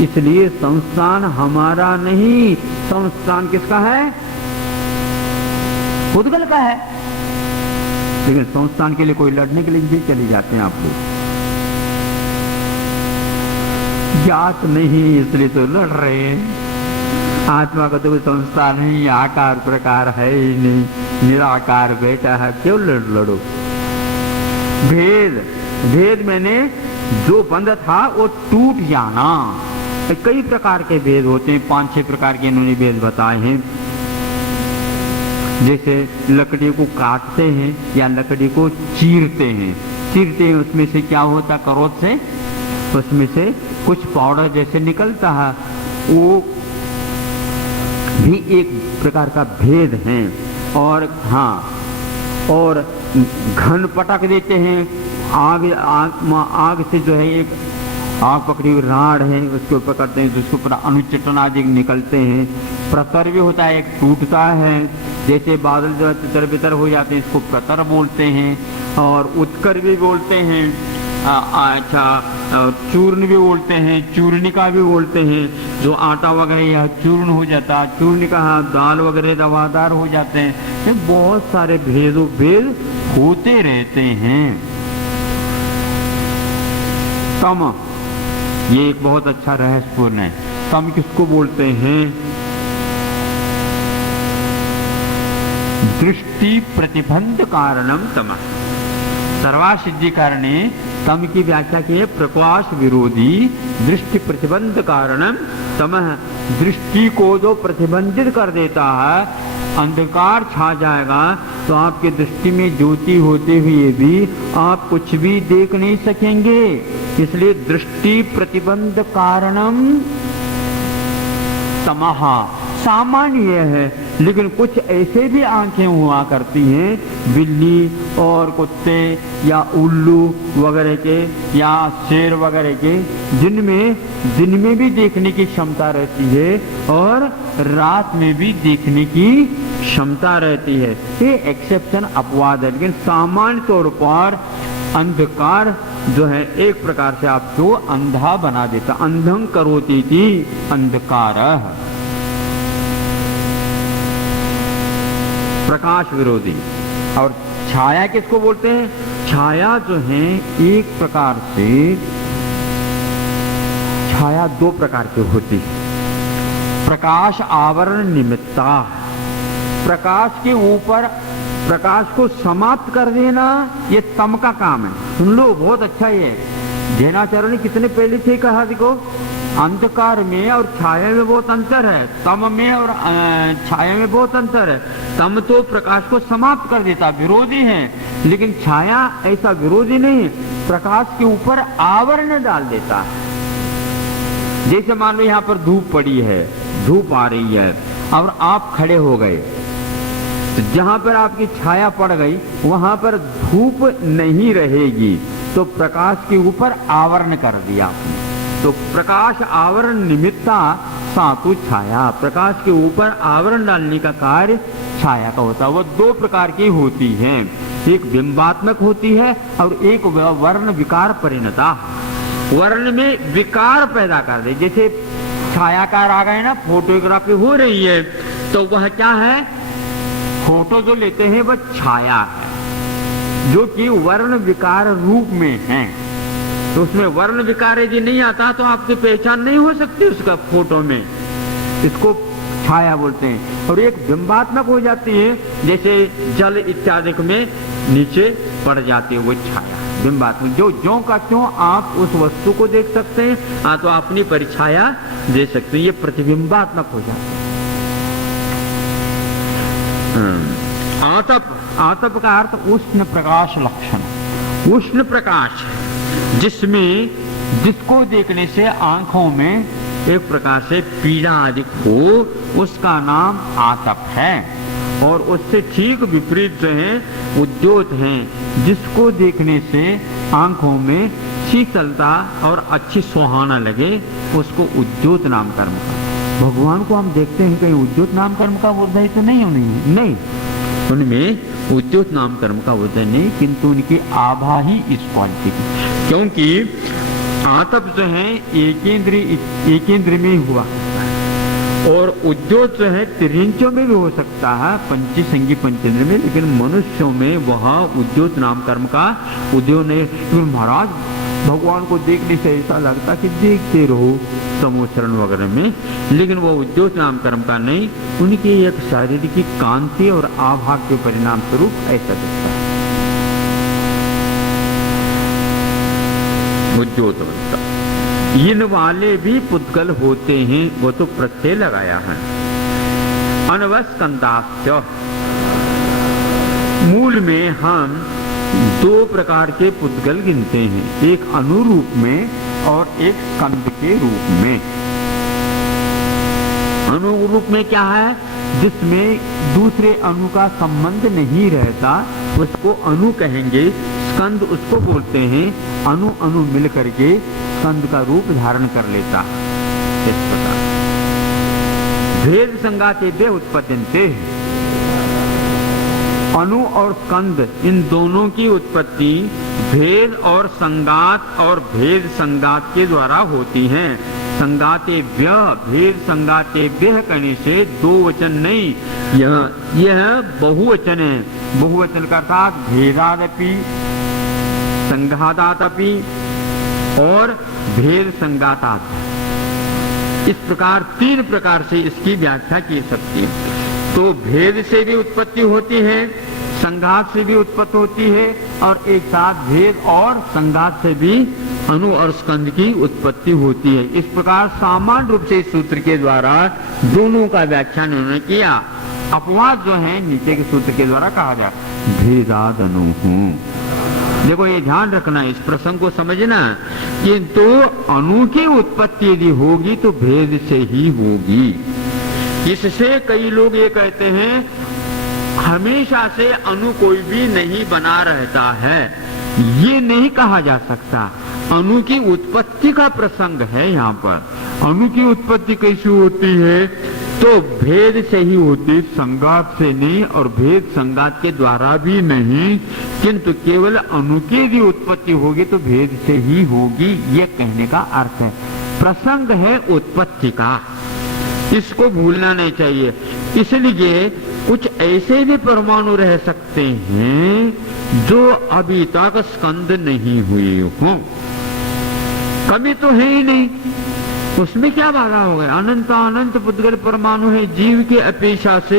इसलिए संस्थान हमारा नहीं, संस्थान किसका है? उद्गल का है। लेकिन संस्थान के लिए कोई लड़ने के लिए भी चले जाते हैं आप लोग, ज्ञात नहीं इसलिए तो लड़ रहे हैं। आत्मा का तो कोई संस्थान नहीं, आकार प्रकार है ही नहीं, निराकार बेटा है, क्यों लड़ो? भेद, भेद मैंने जो बंध था वो टूट जाना। कई प्रकार के भेद होते हैं, 5-6 प्रकार के इन्होंने भेद बताए हैं। जैसे लकड़ी को काटते हैं या लकड़ी को चीरते हैं, चीरते हैं उसमें से क्या होता, करोत से उसमें से कुछ पाउडर जैसे निकलता है, वो भी एक प्रकार का भेद है। और हाँ, और घन पटक देते हैं, आग से जो है एक आग पकड़ी हुई राड है उसको पकड़ते हैं, जिसके ऊपर अनुचटन आदि निकलते हैं। प्रतर भी होता है, एक टूटता है, जैसे बादल जो तितर बितर हो जाते हैं इसको प्रतर बोलते हैं। और उत्कर भी बोलते हैं, चूर्ण भी बोलते हैं, चूर्णिका भी बोलते हैं। जो आटा वगैरह या चूर्ण हो जाता, चूर्णिका दाल वगैरह दवादार हो जाते हैं। ये बहुत सारे भेद होते रहते हैं। तम, ये एक बहुत अच्छा रहस्यपूर्ण है। तम किसको बोलते हैं? दृष्टि प्रतिबंध कारणम तमः। सर्वासिद्धि कारणे तम की व्याख्या की है प्रकाश विरोधी दृष्टि प्रतिबंध कारणम तमः। दृष्टि को जो प्रतिबंधित कर देता है, अंधकार छा जाएगा तो आपकी दृष्टि में ज्योति होते हुए भी आप कुछ भी देख नहीं सकेंगे। इसलिए दृष्टि प्रतिबंध कारणम तमः सामान्य है। लेकिन कुछ ऐसे भी आंखें हुआ करती हैं, बिल्ली और कुत्ते या उल्लू वगैरह के या शेर वगैरह के, जिनमें दिन में भी देखने की क्षमता रहती है और रात में भी देखने की क्षमता रहती है। ये एक्सेप्शन अपवाद है, लेकिन सामान्य तौर पर अंधकार जो है एक प्रकार से आपको अंधा बना देता। अंधं करोति थी अंधकारः। प्रकाश विरोधी। और छाया किसको बोलते हैं? छाया जो है एक प्रकार से, छाया 2 प्रकार की होती है। प्रकाश आवरण निमित्ता, प्रकाश के ऊपर प्रकाश को समाप्त कर देना, ये तम का काम है। सुन लो, बहुत अच्छा ये जैनाचार्य ने कितने पहले से कहा, देखो अंधकार में और छाया में बहुत अंतर है, तम में और छाया में बहुत अंतर है। तम तो प्रकाश को समाप्त कर देता, विरोधी है, लेकिन छाया ऐसा विरोधी नहीं, प्रकाश के ऊपर आवरण डाल देता है। जैसे मान लो यहाँ पर धूप पड़ी है, धूप आ रही है और आप खड़े हो गए, तो जहां पर आपकी छाया पड़ गई वहां पर धूप नहीं रहेगी, तो प्रकाश के ऊपर आवरण कर दिया आपने। तो प्रकाश आवरण निमित्ता सातु छाया, प्रकाश के ऊपर आवरण डालने का कार्य छाया का होता है। वो 2 प्रकार की होती हैं, एक बिंबात्मक होती है और एक वर्ण विकार परिणता। वर्ण में विकार पैदा कर दे, जैसे छायाकार आ गए ना, फोटोग्राफी हो रही है तो वह क्या है, फोटो जो लेते हैं वह छाया है, जो कि वर्ण विकार रूप में है। तो उसमें वर्ण विकार यदि नहीं आता तो आपकी पहचान नहीं हो सकती उसका फोटो में, इसको छाया बोलते हैं। और एक बिंबात्मक हो जाती है, जैसे जल इत्यादि में नीचे पड़ जाती है वो छाया, बिंबात्मक, जो ज्यों का त्यों आप उस वस्तु को देख सकते हैं, तो अपनी परिछाया दे सकते हैं, ये प्रतिबिंबात्मक हो जाता है। आतप, आतप का अर्थ उष्ण प्रकाश लक्षण, उष्ण प्रकाश जिसमें, जिसको देखने से आंखों में एक प्रकार से पीड़ा अधिक हो, उसका नाम आतप है। और उससे ठीक विपरीत जो है उद्योत है, जिसको देखने से आंखों में शीतलता और अच्छी सुहाना लगे, उसको उद्योत नाम कर्म का। भगवान को हम देखते हैं, कहीं उद्योत नाम कर्म का उदय तो नहीं होनी, नहीं, उनमें उद्योत नाम कर्म का उदय नहीं, किंतु उनकी आभा ही इस क्वालिटी की, क्योंकि आतप जो है एकेंद्र में ही हुआ, और उद्योत जो है त्रिंचों में भी हो सकता है, पंची संगी पंचेंद्र में, लेकिन मनुष्यों में वह उद्योत नाम कर्म का उद्योग नहीं। महाराज भगवान को देखने से ऐसा लगता कि देखते रहो समोचरण वगैरह में, लेकिन वो उद्योत नाम कर्म का नहीं, उनकी एक शारीरिक कांति और आभाग के परिणाम स्वरूप ऐसा दिखता है उद्योत बनता। इन वाले भी पुद्गल होते हैं, वो तो प्रत्यय लगाया है। अनवस्कंदास्य, मूल में हम दो प्रकार के पुद्गल गिनते हैं, एक अनुरूप में और एक स्कंद के रूप में। अनुरूप में क्या है? जिसमें दूसरे अणु का संबंध नहीं रहता उसको अणु कहेंगे। स्कंद उसको बोलते हैं अणु अणु मिल करके स्कंद का रूप धारण कर लेता। इस प्रकार भेद संगाते उत्पद्यन्ते, अणु और स्कंद इन दोनों की उत्पत्ति भेद और संगात और भेद संगात के द्वारा होती है। संगाते व्य, भेद संगाते व्य कहने से दो वचन नहीं, यह बहुवचन है। बहुवचन का अर्थात भेदादपि, संघातादपि और भेद संगातात। इस प्रकार तीन प्रकार से इसकी व्याख्या की सकती है। तो भेद से भी उत्पत्ति होती है, संघात से भी उत्पत्ति होती है, और एक साथ भेद और संघात से भी अणु और स्कंद की उत्पत्ति होती है। इस प्रकार सामान्य रूप से इस सूत्र के द्वारा दोनों का व्याख्यान उन्होंने किया। अपवाद जो है नीचे के सूत्र के द्वारा कहा जाए भेदाद अणु। देखो ये ध्यान रखना, इस प्रसंग को समझना, किंतु अणु की उत्पत्ति यदि होगी तो भेद से ही होगी। इससे कई लोग ये कहते हैं हमेशा से अणु कोई भी नहीं बना रहता है, ये नहीं कहा जा सकता। अणु की उत्पत्ति का प्रसंग है यहाँ पर। अणु की उत्पत्ति कैसी होती है? तो भेद से ही होती, संगात से नहीं, और भेद संगात के द्वारा भी नहीं, किंतु केवल अणु की यदि उत्पत्ति होगी तो भेद से ही होगी, ये कहने का अर्थ है। प्रसंग है उत्पत्ति का, इसको भूलना नहीं चाहिए। इसलिए कुछ ऐसे भी परमाणु रह सकते हैं जो अभी तक स्कंद नहीं हुए हो, कमी तो है ही नहीं, उसमें क्या बाधा हो गया? अनंत अनंत पुद्गल परमाणु है। जीव की अपेक्षा से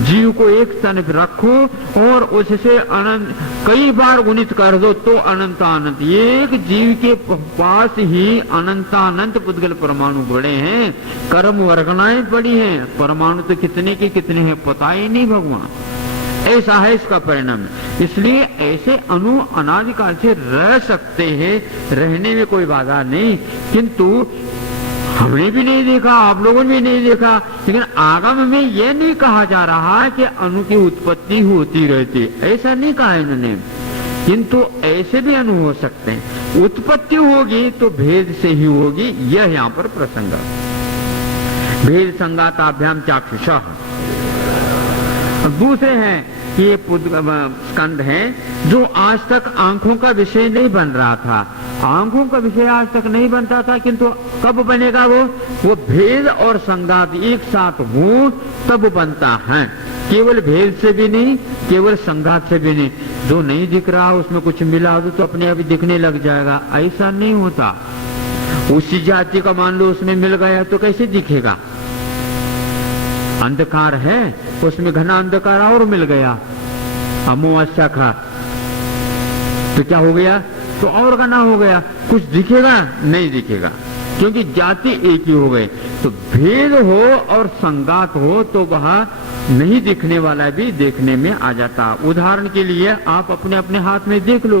जीव को एक तन रखो और उससे अनंत कई बार गुणित कर दो तो अनंत अनंत, एक जीव के पास ही अनंत अनंत पुद्गल परमाणु बड़े हैं, कर्म वर्गनाएं पड़ी हैं, परमाणु तो कितने के कितने हैं पता ही नहीं भगवान। ऐसा है इसका परिणाम। इसलिए ऐसे अणु अनादिकाल से रह सकते हैं, रहने में कोई बाधा नहीं, किंतु हमने भी नहीं देखा, आप लोगों ने भी नहीं देखा, लेकिन आगम में यह नहीं कहा जा रहा कि अणु की उत्पत्ति होती रहती, ऐसा नहीं कहा इन्होंने, किंतु ऐसे भी अणु हो सकते हैं। उत्पत्ति होगी तो भेद से ही होगी, यह यहाँ पर प्रसंग। भेद संगाताभ्याम चाक्षुषः। दूसरे हैं कि ये स्कंद है जो आज तक आंखों का विषय नहीं बन रहा था, आंखों का विषय आज तक नहीं बनता था, किंतु कब बनेगा? वो भेद और संगात एक साथ हो तब बनता है। केवल भेद से भी नहीं, केवल संगात से भी नहीं। जो नहीं दिख रहा उसमें कुछ मिला दो तो अपने आप दिखने लग जाएगा, ऐसा नहीं होता। उसी जाति का मान लो उसमें मिल गया तो कैसे दिखेगा? अंधकार है उसमें घना अंधकार और मिल गया, अमावस्या का तो क्या हो गया? तो और घना हो गया, कुछ दिखेगा? नहीं दिखेगा, क्योंकि जाति एक ही हो गए। तो भेद हो और संगात हो तो वह नहीं दिखने वाला भी देखने में आ जाता। उदाहरण के लिए आप अपने अपने हाथ में देख लो,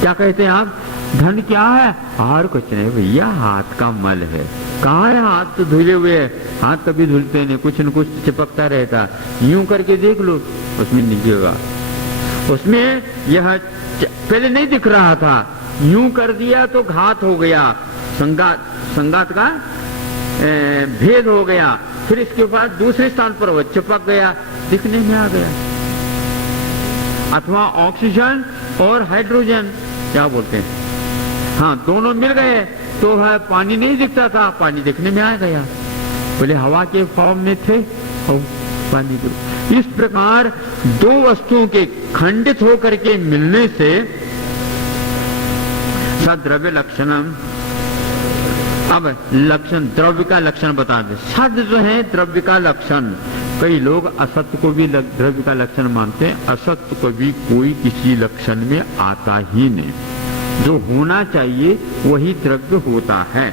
क्या कहते हैं आप? धन क्या है? और कुछ नहीं भैया, हाथ का मल है। कहाँ है? हाथ तो धुले हुए है, हाथ कभी धुलते नहीं, कुछ न कुछ चिपकता रहता। यूं करके देख लो, उसमें दिखेगा। उसमें यह पहले नहीं दिख रहा था, यूं कर दिया तो घात हो गया, संगात का भेद हो गया। फिर इसके बाद दूसरे स्थान पर वो चिपक गया, दिखने में आ गया। अथवा ऑक्सीजन और हाइड्रोजन क्या बोलते हैं, हाँ, दोनों मिल गए तो है पानी नहीं दिखता था, पानी दिखने में आ गया। बोले हवा के फॉर्म में थे और पानी को। इस प्रकार दो वस्तुओं के खंडित होकर के मिलने से सद्रव्य लक्षणम। अब लक्षण, द्रव्य का लक्षण बता दे। सद जो है द्रव्य का लक्षण। कई लोग असत्य को भी द्रव्य का लक्षण मानते हैं। असत्य को भी कोई किसी लक्षण में आता ही नहीं। जो होना चाहिए वही द्रव्य होता है,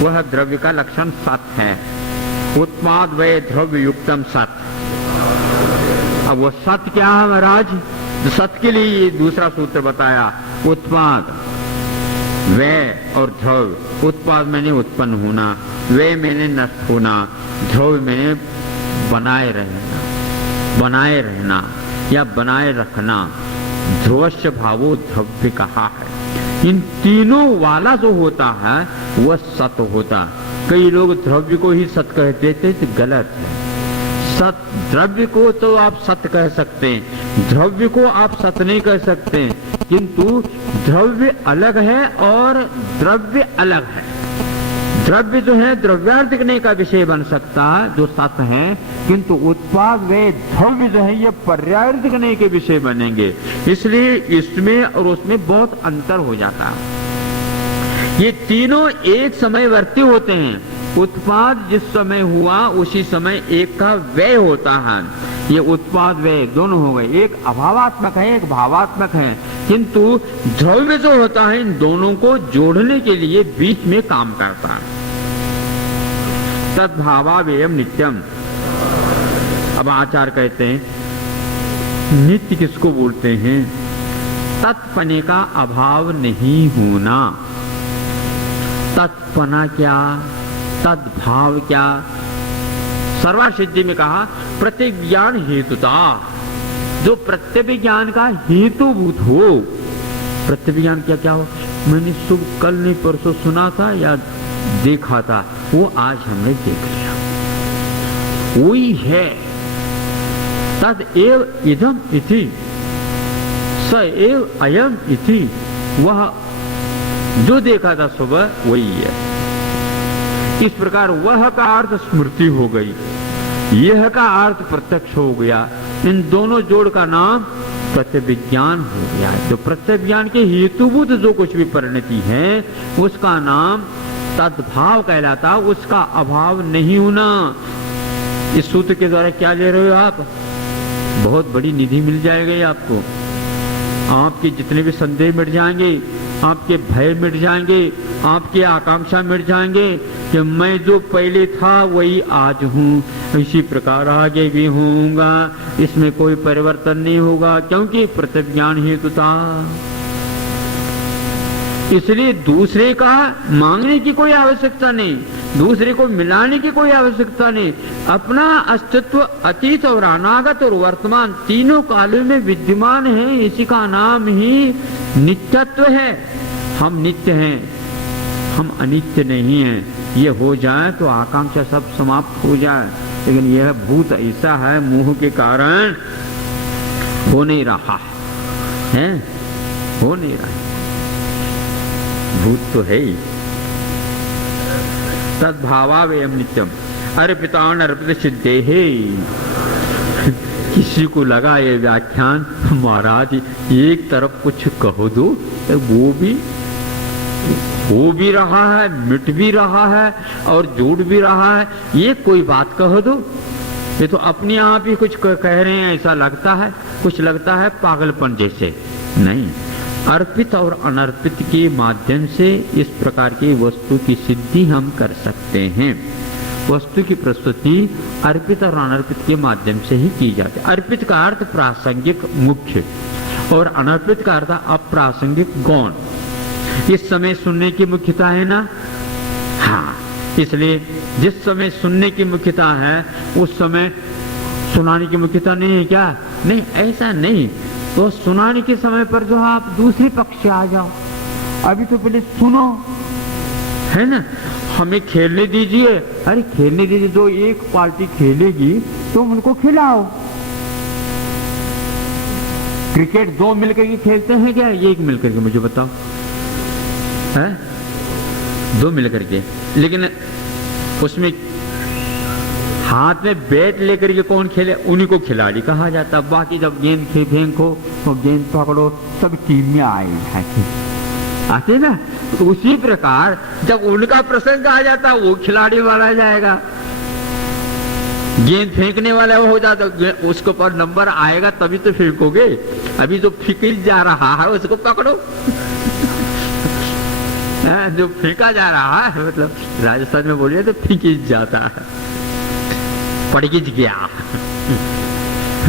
वह द्रव्य का लक्षण सत है। उत्पाद वे द्रव्य युक्तम सत। अब वो सत क्या है महाराज? सत के लिए ये दूसरा सूत्र बताया। उत्पाद, वे और ध्रुव। उत्पाद मैंने उत्पन्न होना, वे मैंने नष्ट होना, ध्रुव मैंने बनाए बनाए रहना या बनाए रखना। ध्रुवस्य भावो द्रव्य कहा है। इन तीनों वाला जो होता है वह सत होता। कई लोग द्रव्य को ही सत कह देते तो गलत है। सत, द्रव्य को तो आप सत कह सकते हैं, द्रव्य को आप सत नहीं कह सकते। किंतु द्रव्य अलग है और द्रव्य अलग है। द्रव्य जो है द्रव्यार्थिकने का विषय बन सकता है जो सत है, किंतु उत्पाद वे द्रव्य जो है ये पर्यायर्थिकने के विषय बनेंगे। इसलिए इसमें और उसमें बहुत अंतर हो जाता है। ये तीनों एक समय वर्ती होते हैं। उत्पाद जिस समय हुआ उसी समय एक का व्यय होता है। ये उत्पाद व्यय दोनों हो गए, एक अभावात्मक है एक भावात्मक है। किंतु द्रव्य जो होता है इन दोनों को जोड़ने के लिए बीच में काम करता है। तद्भावावेयम नित्यम। अब आचार्य कहते हैं नित्य किसको बोलते हैं? तत्पने का अभाव नहीं होना। तत्पना क्या, तद्भाव क्या? सर्वासिद्धि में कहा प्रत्यज्ञान हेतुता। जो प्रत्यभिज्ञान का हेतुभूत हो। प्रत्यभिज्ञान क्या क्या हो? मैंने शुभ कल नहीं परसों सुना था या देखा था, वो आज हमने देख लिया, वही है। तद एव इदम इति स एव अयम इति। वह जो देखा था सुबह वही है। इस प्रकार वह का अर्थ स्मृति हो गई, यह का अर्थ प्रत्यक्ष हो गया। इन दोनों जोड़ का नाम प्रत्यभिज्ञान हो गया। जो प्रत्यभिज्ञान के हेतुभूत जो कुछ भी परिणति है उसका नाम तद्भाव कहलाता, उसका अभाव नहीं होना। इस सूत्र के द्वारा क्या ले रहे हो आप? बहुत बड़ी निधि मिल जाएगी आपको। आपके जितने भी संदेह मिट जाएंगे, आपके भय मिट जाएंगे, आपकी आकांक्षा मिट जाएंगे कि मैं जो पहले था वही आज हूँ, इसी प्रकार आगे भी होऊंगा, इसमें कोई परिवर्तन नहीं होगा, क्योंकि प्रत्यज्ञान हेतु था। इसलिए दूसरे का मांगने की कोई आवश्यकता नहीं, दूसरे को मिलाने की कोई आवश्यकता नहीं। अपना अस्तित्व अतीत और अनागत और वर्तमान तीनों कालों में विद्यमान है। इसी का नाम ही नित्यत्व है। हम नित्य हैं, हम अनित्य नहीं हैं। ये हो जाए तो आकांक्षा सब समाप्त हो जाए। लेकिन यह भूत ऐसा है, मोह के कारण हो नहीं रहा है, हो नहीं रहा है। भूत तो है ही। तद्भावावेयम नित्यम अर्पितान अर्पित सिद्धे है। किसी को लगा ये व्याख्यान महाराज एक तरफ कुछ कहो दो, वो भी हो भी रहा है, मिट भी रहा है और जुड़ भी रहा है, ये कोई बात कहो दो। ये तो अपने आप ही कुछ कह रहे हैं ऐसा लगता है, कुछ लगता है पागलपन जैसे। नहीं, अर्पित और अनर्पित के माध्यम से इस प्रकार की वस्तु की सिद्धि हम कर सकते हैं। वस्तु की प्रस्तुति अर्पित और अनर्पित के माध्यम से ही की जाती है। अर्पित का अर्थ प्रासंगिक मुख्य और अनर्पित का अर्थ अप्रासंगिक गौण। इस समय सुनने की मुख्यता है ना, हाँ, इसलिए जिस समय सुनने की मुख्यता है उस समय सुनाने की मुख्यता नहीं है क्या? नहीं, ऐसा नहीं। तो सुनाने के समय पर जो आप दूसरे पक्ष से आ जाओ, अभी तो पहले सुनो, है ना। हमें खेलने दीजिए, अरे खेलने दीजिए, जो एक पार्टी खेलेगी तो उनको खिलाओ। क्रिकेट दो मिलकर के खेलते हैं क्या? एक मिलकर के? मुझे बताओ, है, दो मिलकर के। लेकिन उसमें हाथ में बैट लेकर के कौन खेले, उन्हीं को खिलाड़ी कहा जाता। बाकी जब गेंद फेंको तो गेंद पकड़ो, सब टीम में आते ना। तो उसी प्रकार जब उनका प्रसंग आ जाता वो खिलाड़ी माना जाएगा, गेंद फेंकने वाला वो हो जाता, उसके ऊपर नंबर आएगा तभी तो फेंकोगे। अभी जो फेंक जा रहा है उसको पकड़ो जो फेंका जा रहा है, मतलब राजस्थान में बोलिए तो फेंक जाता है, पड़गिज गया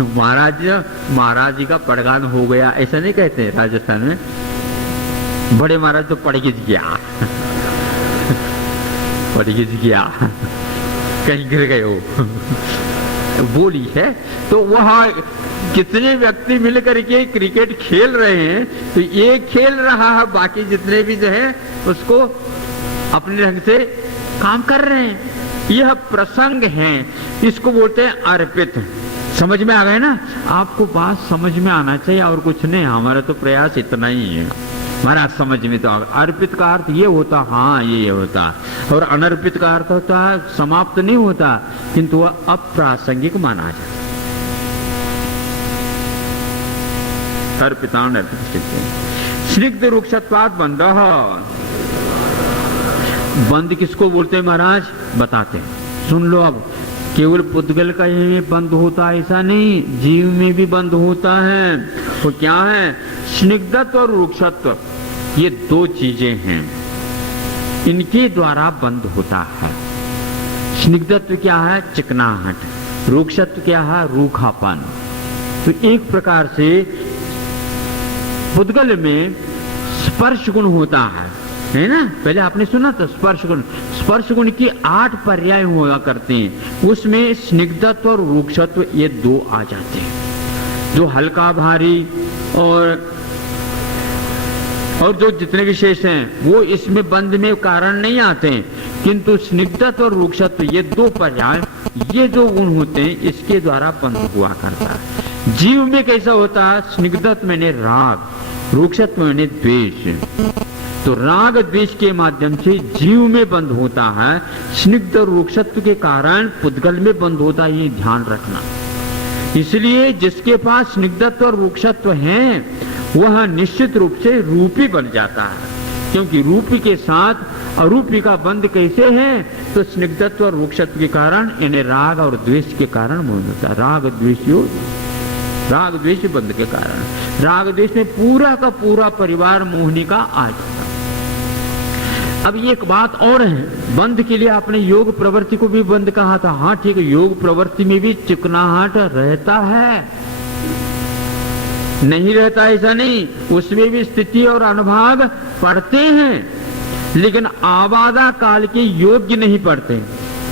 महाराज जी का पड़गान हो गया, ऐसा नहीं कहते हैं राजस्थान में। बड़े महाराज तो पड़गिज गया पड़गिज गया, कहीं गिर गए हो बोली है। तो वहां कितने व्यक्ति मिलकर के क्रिकेट खेल रहे हैं, तो ये खेल रहा है, बाकी जितने भी जो है उसको अपने ढंग से काम कर रहे हैं। यह प्रसंग है, इसको बोलते हैं अर्पित। समझ में आ गए ना? आपको बात समझ में आना चाहिए और कुछ नहीं, हमारा तो प्रयास इतना ही है। महाराज समझ में तो अर्पित का अर्थ ये होता, हाँ ये होता, और अनर्पित का अर्थ होता है समाप्त नहीं होता, किंतु वह अप्रासंगिक माना जाता। अर्पिता स्निग्ध रुक्षत्वात् बंधः। बंद किसको बोलते हैं महाराज? बताते हैं, सुन लो। अब केवल पुद्गल का ये बंद होता है ऐसा नहीं, जीव में भी बंद होता है। वो क्या है? स्निग्धत्व और रुक्षत्व, ये दो चीजें हैं, इनके द्वारा बंद होता है। स्निग्धत्व क्या है? चिकनाहट। रुक्षत्व क्या है? रूखापन। तो एक प्रकार से पुद्गल में स्पर्श गुण होता है ना? पहले आपने सुना था स्पर्श गुण। स्पर्श गुण की 8 पर्याय हुआ करते हैं, उसमें स्निग्धत्व और रुक्षत्व ये दो आ जाते हैं। जो हल्का भारी और जो जितने विशेष हैं वो इसमें बंद में कारण नहीं आते हैं, किंतु स्निग्धत्व और रुक्षत्व ये दो पर्याय, ये जो गुण होते हैं इसके द्वारा बंद हुआ करता है। जीव में कैसा होता है? स्निग्धत्व में राग, रुक्षत्व में द्वेष। तो राग द्वेष के माध्यम से जीव में बंद होता है, स्निग्ध और रुक्षत्व के कारण पुद्गल में बंद होता है, ये ध्यान रखना। इसलिए जिसके पास स्निग्धत्व और रुक्षत्व है वह निश्चित रूप से रूपी बन जाता है, क्योंकि रूपी के साथ अरूपी का बंध कैसे है? तो स्निग्धत्व और रुक्षत्व के कारण, यानी राग और द्वेष के कारण बंध होता है। राग द्वेष बंध के कारण, राग द्वेष में पूरा का पूरा परिवार मोहनी का आ जाता। अब एक बात और है, बंध के लिए आपने योग प्रवृत्ति को भी बंद कहा था। हाँ ठीक है, योग प्रवृत्ति में भी चिकनाहट रहता है, नहीं रहता ऐसा नहीं, उसमें भी स्थिति और अनुभाग पढ़ते हैं, लेकिन आबादा काल के योग्य नहीं पढ़ते।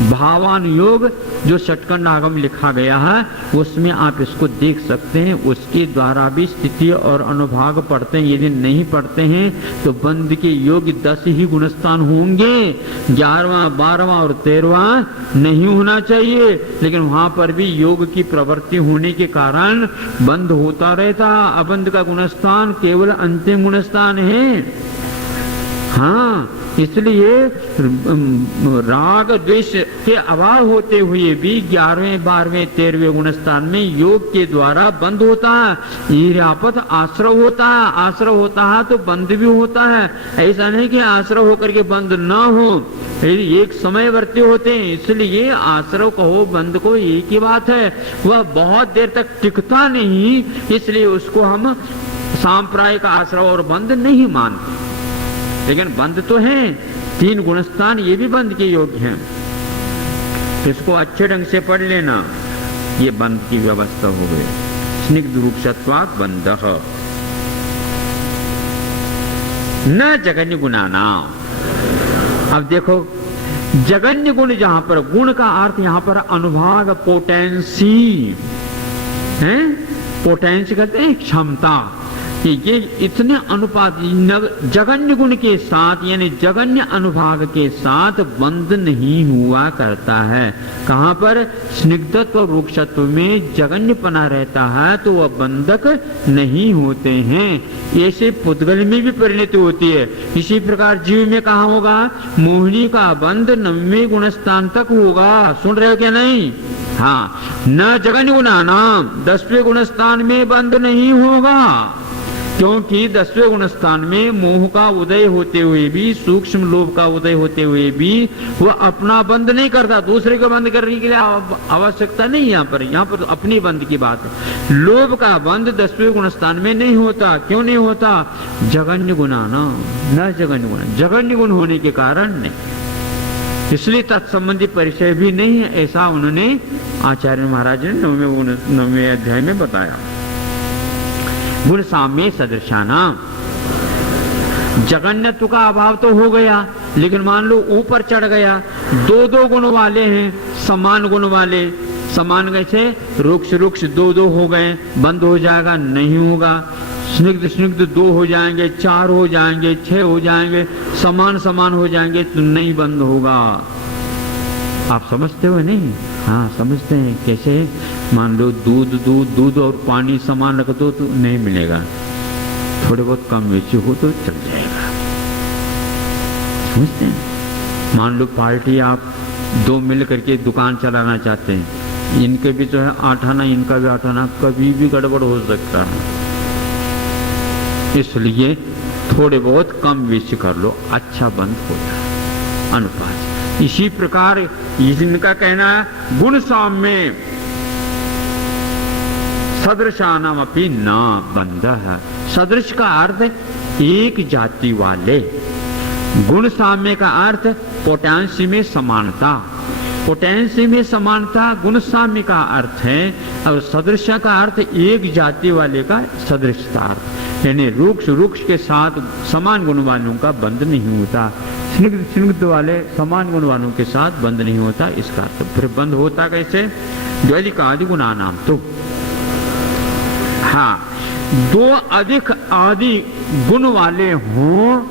भावानुयोग जो षटकंड आगम लिखा गया है उसमें आप इसको देख सकते हैं, उसके द्वारा भी स्थिति और अनुभाग पढ़ते हैं। यदि नहीं पढ़ते हैं तो बंद के योग्य 10 ही गुणस्थान होंगे, 11वां 12वां और 13वां नहीं होना चाहिए, लेकिन वहां पर भी योग की प्रवृत्ति होने के कारण बंद होता रहता। अबंध का गुणस्थान केवल अंतिम गुणस्थान है। हाँ, इसलिए राग द्वेष के अभाव होते हुए भी 11वें 12वें 13वें गुणस्थान में योग के द्वारा बंद होता है। ईर्यापत आश्रव होता है, आश्रव होता है तो बंद भी होता है। ऐसा नहीं कि आश्रव होकर के बंद ना हो, एक समयवर्ती होते हैं, इसलिए आश्रव कहो बंद को एक ही बात है। वह बहुत देर तक टिकता नहीं, इसलिए उसको हम सांप्रायिक आश्रव और बंद नहीं मानते। लेकिन बंद तो हैं, 3 गुणस्थान ये भी बंद के योग्य हैं। इसको अच्छे ढंग से पढ़ लेना, ये बंद की व्यवस्था हो गई। स्निग्ध रुक्षत्वात् बंधः न जगन्य गुणाना। अब देखो जगन्य गुण, जहां पर गुण का अर्थ यहां पर अनुभाग, पोटेंसी है। पोटेंसी कहते हैं क्षमता। कि ये इतने अनुपात जगन्य गुण के साथ यानी जगन्य अनुभाग के साथ बंध नहीं हुआ करता है। कहाँ पर? स्निग्धत्व और रुक्षत्व में जगन्यपना रहता है तो वह बंधक नहीं होते हैं। ऐसे पुद्गल में भी परिणति होती है। इसी प्रकार जीव में कहाँ होगा? मोहिनी का बंध 9वें गुणस्थान तक होगा। सुन रहे हो क्या? नहीं? हाँ, न जगन्य गुणा नाम 10वें गुणस्थान में बंध नहीं होगा, क्योंकि 10वें गुणस्थान में मोह का उदय होते हुए भी, सूक्ष्म लोभ का उदय होते हुए भी वह अपना बंद नहीं करता। दूसरे को बंद करने के लिए आवश्यकता नहीं। यहाँ पर तो अपनी बंद की बात है। लोभ का बंद 10वें गुणस्थान में नहीं होता। क्यों नहीं होता? जगन्य गुणा न जगन्य गुण, जगन्य गुण होने के कारण नहीं, इसलिए तत्संबंधी परिचय भी नहीं है। ऐसा उन्होंने आचार्य महाराज ने 9वें अध्याय में बताया। गुण साम्य सदृशाना, जगन्यत्व का अभाव तो हो गया, लेकिन मान लो ऊपर चढ़ गया, दो गुण वाले हैं, समान गुण वाले, समान कैसे? रुक्ष दो हो गए, बंद हो जाएगा? नहीं होगा। स्निग्ध 2 हो जाएंगे, 4 हो जाएंगे, 6 हो जाएंगे, समान हो जाएंगे तो नहीं बंद होगा। आप समझते हो नहीं? हाँ समझते हैं। कैसे? मान लो दूध और पानी समान रख दो तो नहीं मिलेगा, थोड़े बहुत कम बेची हो तो चल जाएगा। समझते हैं? मान लो पार्टी आप 2 मिल करके दुकान चलाना चाहते हैं, इनके भी जो है 8 आना, इनका भी 8 आना, कभी भी गड़बड़ हो सकता है। इसलिए थोड़े बहुत कम बेची कर लो, अच्छा बंद हो जाए अनुपात। इसी प्रकार इनका कहना है गुण साम्य सदृशानाम अपि न बंधः। सदृश का अर्थ एक जाति वाले, गुण साम्य का अर्थ पोटेंसी में समानता, पोटेंसी में समानता गुण साम्य का अर्थ है। और सदृश का अर्थ एक जाति वाले का सदृशता, यानी रुक्ष के साथ समान गुण वालों का बंध नहीं होता, स्निग्ध वाले समान गुण वालों के साथ बंध नहीं होता। इसका अर्थ फिर बंध होता कैसे? द्वैधिक आदि गुणा नाम तो, हाँ, 2 अधिक आदि गुण वाले हों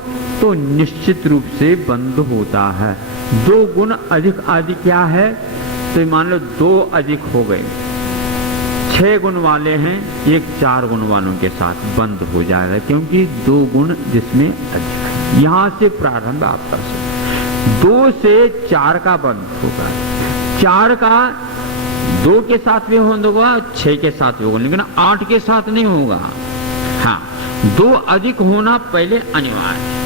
तो निश्चित रूप से बंद होता है। 2 गुण अधिक आदि क्या है? तो मान लो 2 अधिक हो गए, 6 गुण वाले हैं, एक 4 गुण वालों के साथ बंद हो जाएगा, क्योंकि 2 गुण जिसमें अधिक है। यहां से प्रारंभ आप कर सकते। 2 से 4 का बंद होगा, 4 का 2 के साथ भी होगा, 6 के साथ भी होगा, लेकिन 8 के साथ नहीं होगा। हाँ, 2 अधिक होना पहले अनिवार्य है।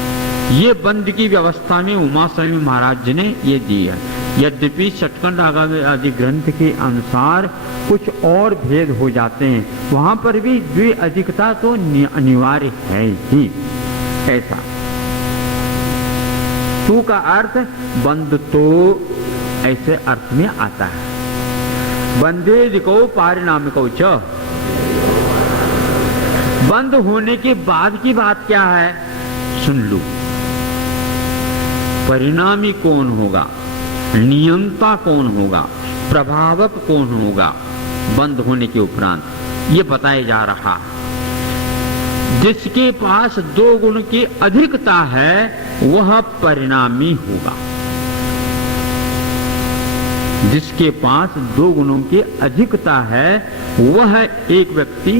ये बंद की व्यवस्था में उमा स्वामी महाराज जी ने ये दी है। यद्यपि षटखंड आदि ग्रंथ के अनुसार कुछ और भेद हो जाते हैं, वहां पर भी द्वि अधिकता तो अनिवार्य है ही। ऐसा तू का अर्थ बंद तो ऐसे अर्थ में आता है। बंदे दिको पारिणामिको च, बंद होने के बाद की बात क्या है सुन लो। परिणामी कौन होगा, नियंता कौन होगा, प्रभावक कौन होगा बंद होने के उपरांत, ये बताया जा रहा। जिसके पास 2 गुण की अधिकता है वह परिणामी होगा। जिसके पास 2 गुणों की अधिकता है वह एक व्यक्ति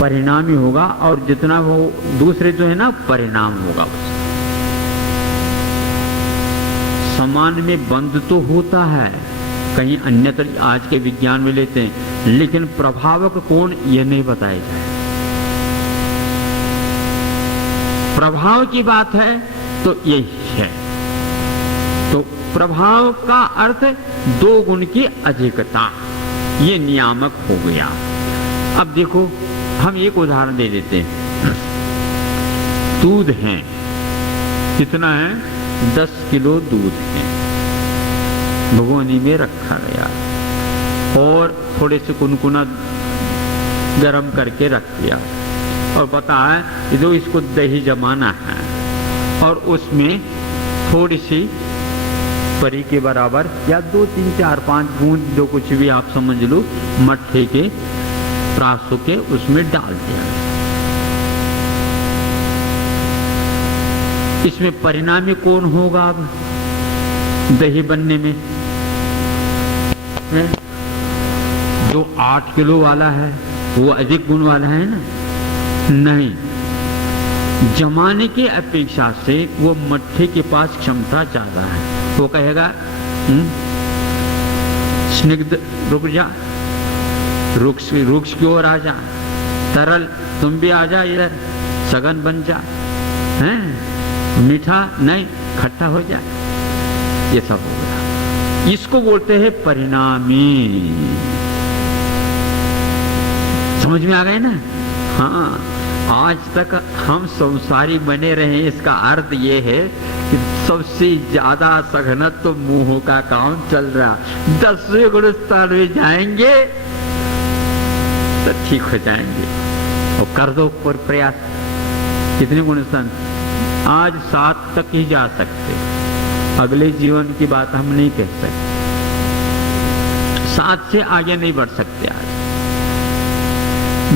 परिणामी होगा, और जितना वो दूसरे जो है ना परिणाम होगा। समान में बंद तो होता है, कहीं अन्यत्र आज के विज्ञान में लेते हैं, लेकिन प्रभावक कौन ये नहीं बताया जाए। प्रभाव की बात है तो यही है। तो प्रभाव का अर्थ 2 गुण की अधिकता, ये नियामक हो गया। अब देखो हम एक उदाहरण दे देते हैं। दूध है, कितना है? 10 किलो दूध है, भगोनी में रखा गया और थोड़े से कुनकुना गरम करके रख दिया, और पता है जो इसको दही जमाना है, और उसमें थोड़ी सी परी के बराबर या 2, 3, 4, 5 बूंद जो कुछ भी आप समझ लो मट्ठे के प्रासों के उसमें डाल दिया। इसमें परिणामी कौन होगा अब दही बनने में? जो 8 किलो वाला है वो अधिक गुण वाला है ना? नहीं, जमाने की अपेक्षा से वो मट्ठे के पास क्षमता ज्यादा है। वो कहेगा स्निग्ध रुक जा, रुक्ष की ओर आ जा, तरल तुम भी आ जा इधर, सघन बन जा, हैं मीठा नहीं खट्टा हो जा, ये सब हो गया। इसको बोलते हैं परिणामी। समझ में आ गए ना? हाँ, आज तक हम संसारी बने रहे, इसका अर्थ ये है कि सबसे ज्यादा सघनत तो मुंह का काम चल रहा। 10वें गुणस्थान में जाएंगे तो ठीक हो जाएंगे। और कर दो पर प्रयास। कितने गुणस्थान? आज 7 तक ही जा सकते, अगले जीवन की बात हम नहीं कह सकते। 7 से आगे नहीं बढ़ सकते आज।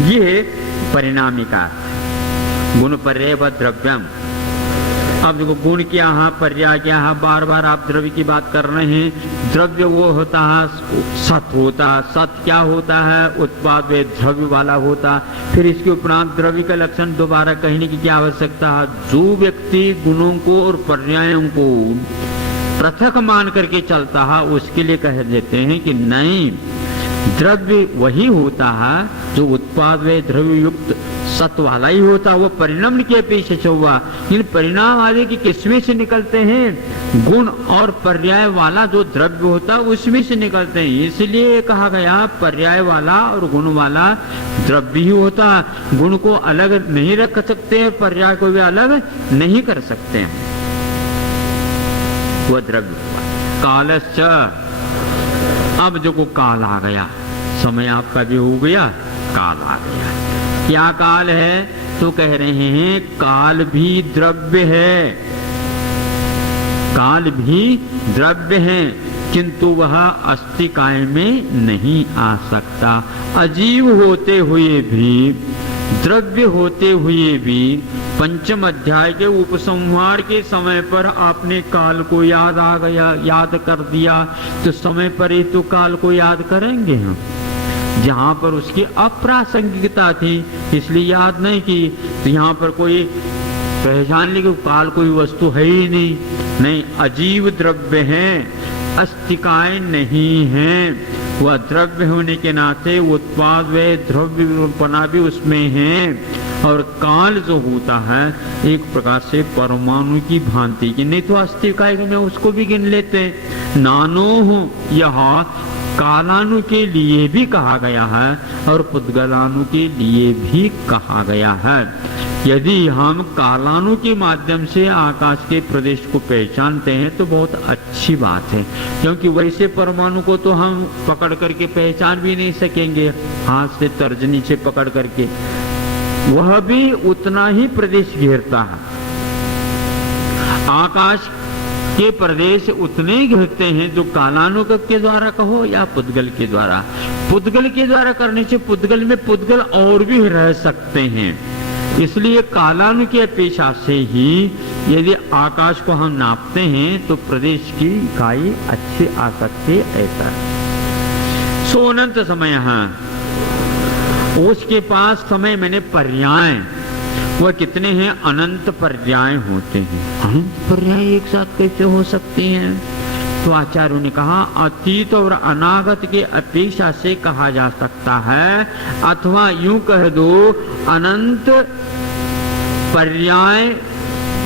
ये परिणामी का गुण पर्याय व द्रव्यम। अब देखो, गुण क्या है, पर्याय क्या है, बार बार आप द्रव्य की बात कर रहे हैं। द्रव्य वो होता है, सत होता है। सत क्या होता है? उत्पाद वे द्रव्य वाला होता। फिर इसके उपरांत द्रव्य का लक्षण दोबारा कहने की क्या आवश्यकता है? जो व्यक्ति गुणों को और पर्यायों को पृथक मान करके चलता है, उसके लिए कह देते हैं कि नहीं, द्रव्य वही होता है जो उत्पाद वे द्रव्य युक्त सत्व वाला ही होता है। वो परिणाम के अपेक्षा से हुआ। इन परिणाम आदि की किसमें से निकलते हैं? गुण और पर्याय वाला जो द्रव्य होता है उसमें से निकलते हैं। इसलिए कहा गया पर्याय वाला और गुण वाला द्रव्य ही होता है। गुण को अलग नहीं रख सकते, पर्याय को भी अलग नहीं कर सकते। वह द्रव्य हुआ। कालश्च, अब जो को काल आ गया, समय आपका भी हो गया, काल आ गया। क्या काल है? तो कह रहे हैं काल भी द्रव्य है। काल भी द्रव्य है, किंतु वह अस्तिकाय में नहीं आ सकता। अजीव होते हुए भी, द्रव्य होते हुए भी, पंचम अध्याय के उपसंहार के समय पर आपने काल को याद आ गया, याद कर दिया, तो समय पर ही तो काल को याद करेंगे हम। जहाँ पर उसकी अप्रासंगिकता थी इसलिए याद नहीं की, तो यहाँ पर कोई पहचान ली कि काल कोई वस्तु है ही नहीं। अजीव द्रव्य है, अस्तिकाय नहीं है। वह द्रव्य होने के नाते उत्पाद व द्रव्यपना भी उसमें है। और काल जो होता है एक प्रकार से परमाणु की भांति की, नहीं तो अस्तिकाय में उसको भी गिन लेते। नानो यह कालानु के लिए भी कहा गया है और पुद्गलानु के लिए भी कहा गया है। यदि हम कालानु के माध्यम से आकाश के प्रदेश को पहचानते हैं तो बहुत अच्छी बात है, क्योंकि वैसे परमाणु को तो हम पकड़ करके पहचान भी नहीं सकेंगे हाथ से, तर्जनी से पकड़ करके। वह भी उतना ही प्रदेश घेरता है। आकाश के प्रदेश उतने ही घेरते हैं जो कालानु के द्वारा कहो या पुद्गल के द्वारा। पुद्गल के द्वारा करने से पुद्गल में पुद्गल और भी रह सकते हैं। इसलिए कालानु की अपेक्षा से ही यदि आकाश को हम नापते हैं तो प्रदेश की इकाई अच्छी आ सकती है। ऐसा सोनंत समय है, उसके पास समय मैंने पर्याय, वह कितने हैं? अनंत पर्याय होते हैं। अनंत पर्याय एक साथ कैसे हो सकते हैं? तो आचार्यों ने कहा अतीत और अनागत के अपेक्षा से कहा जा सकता है, अथवा यूं कह दो अनंत पर्याय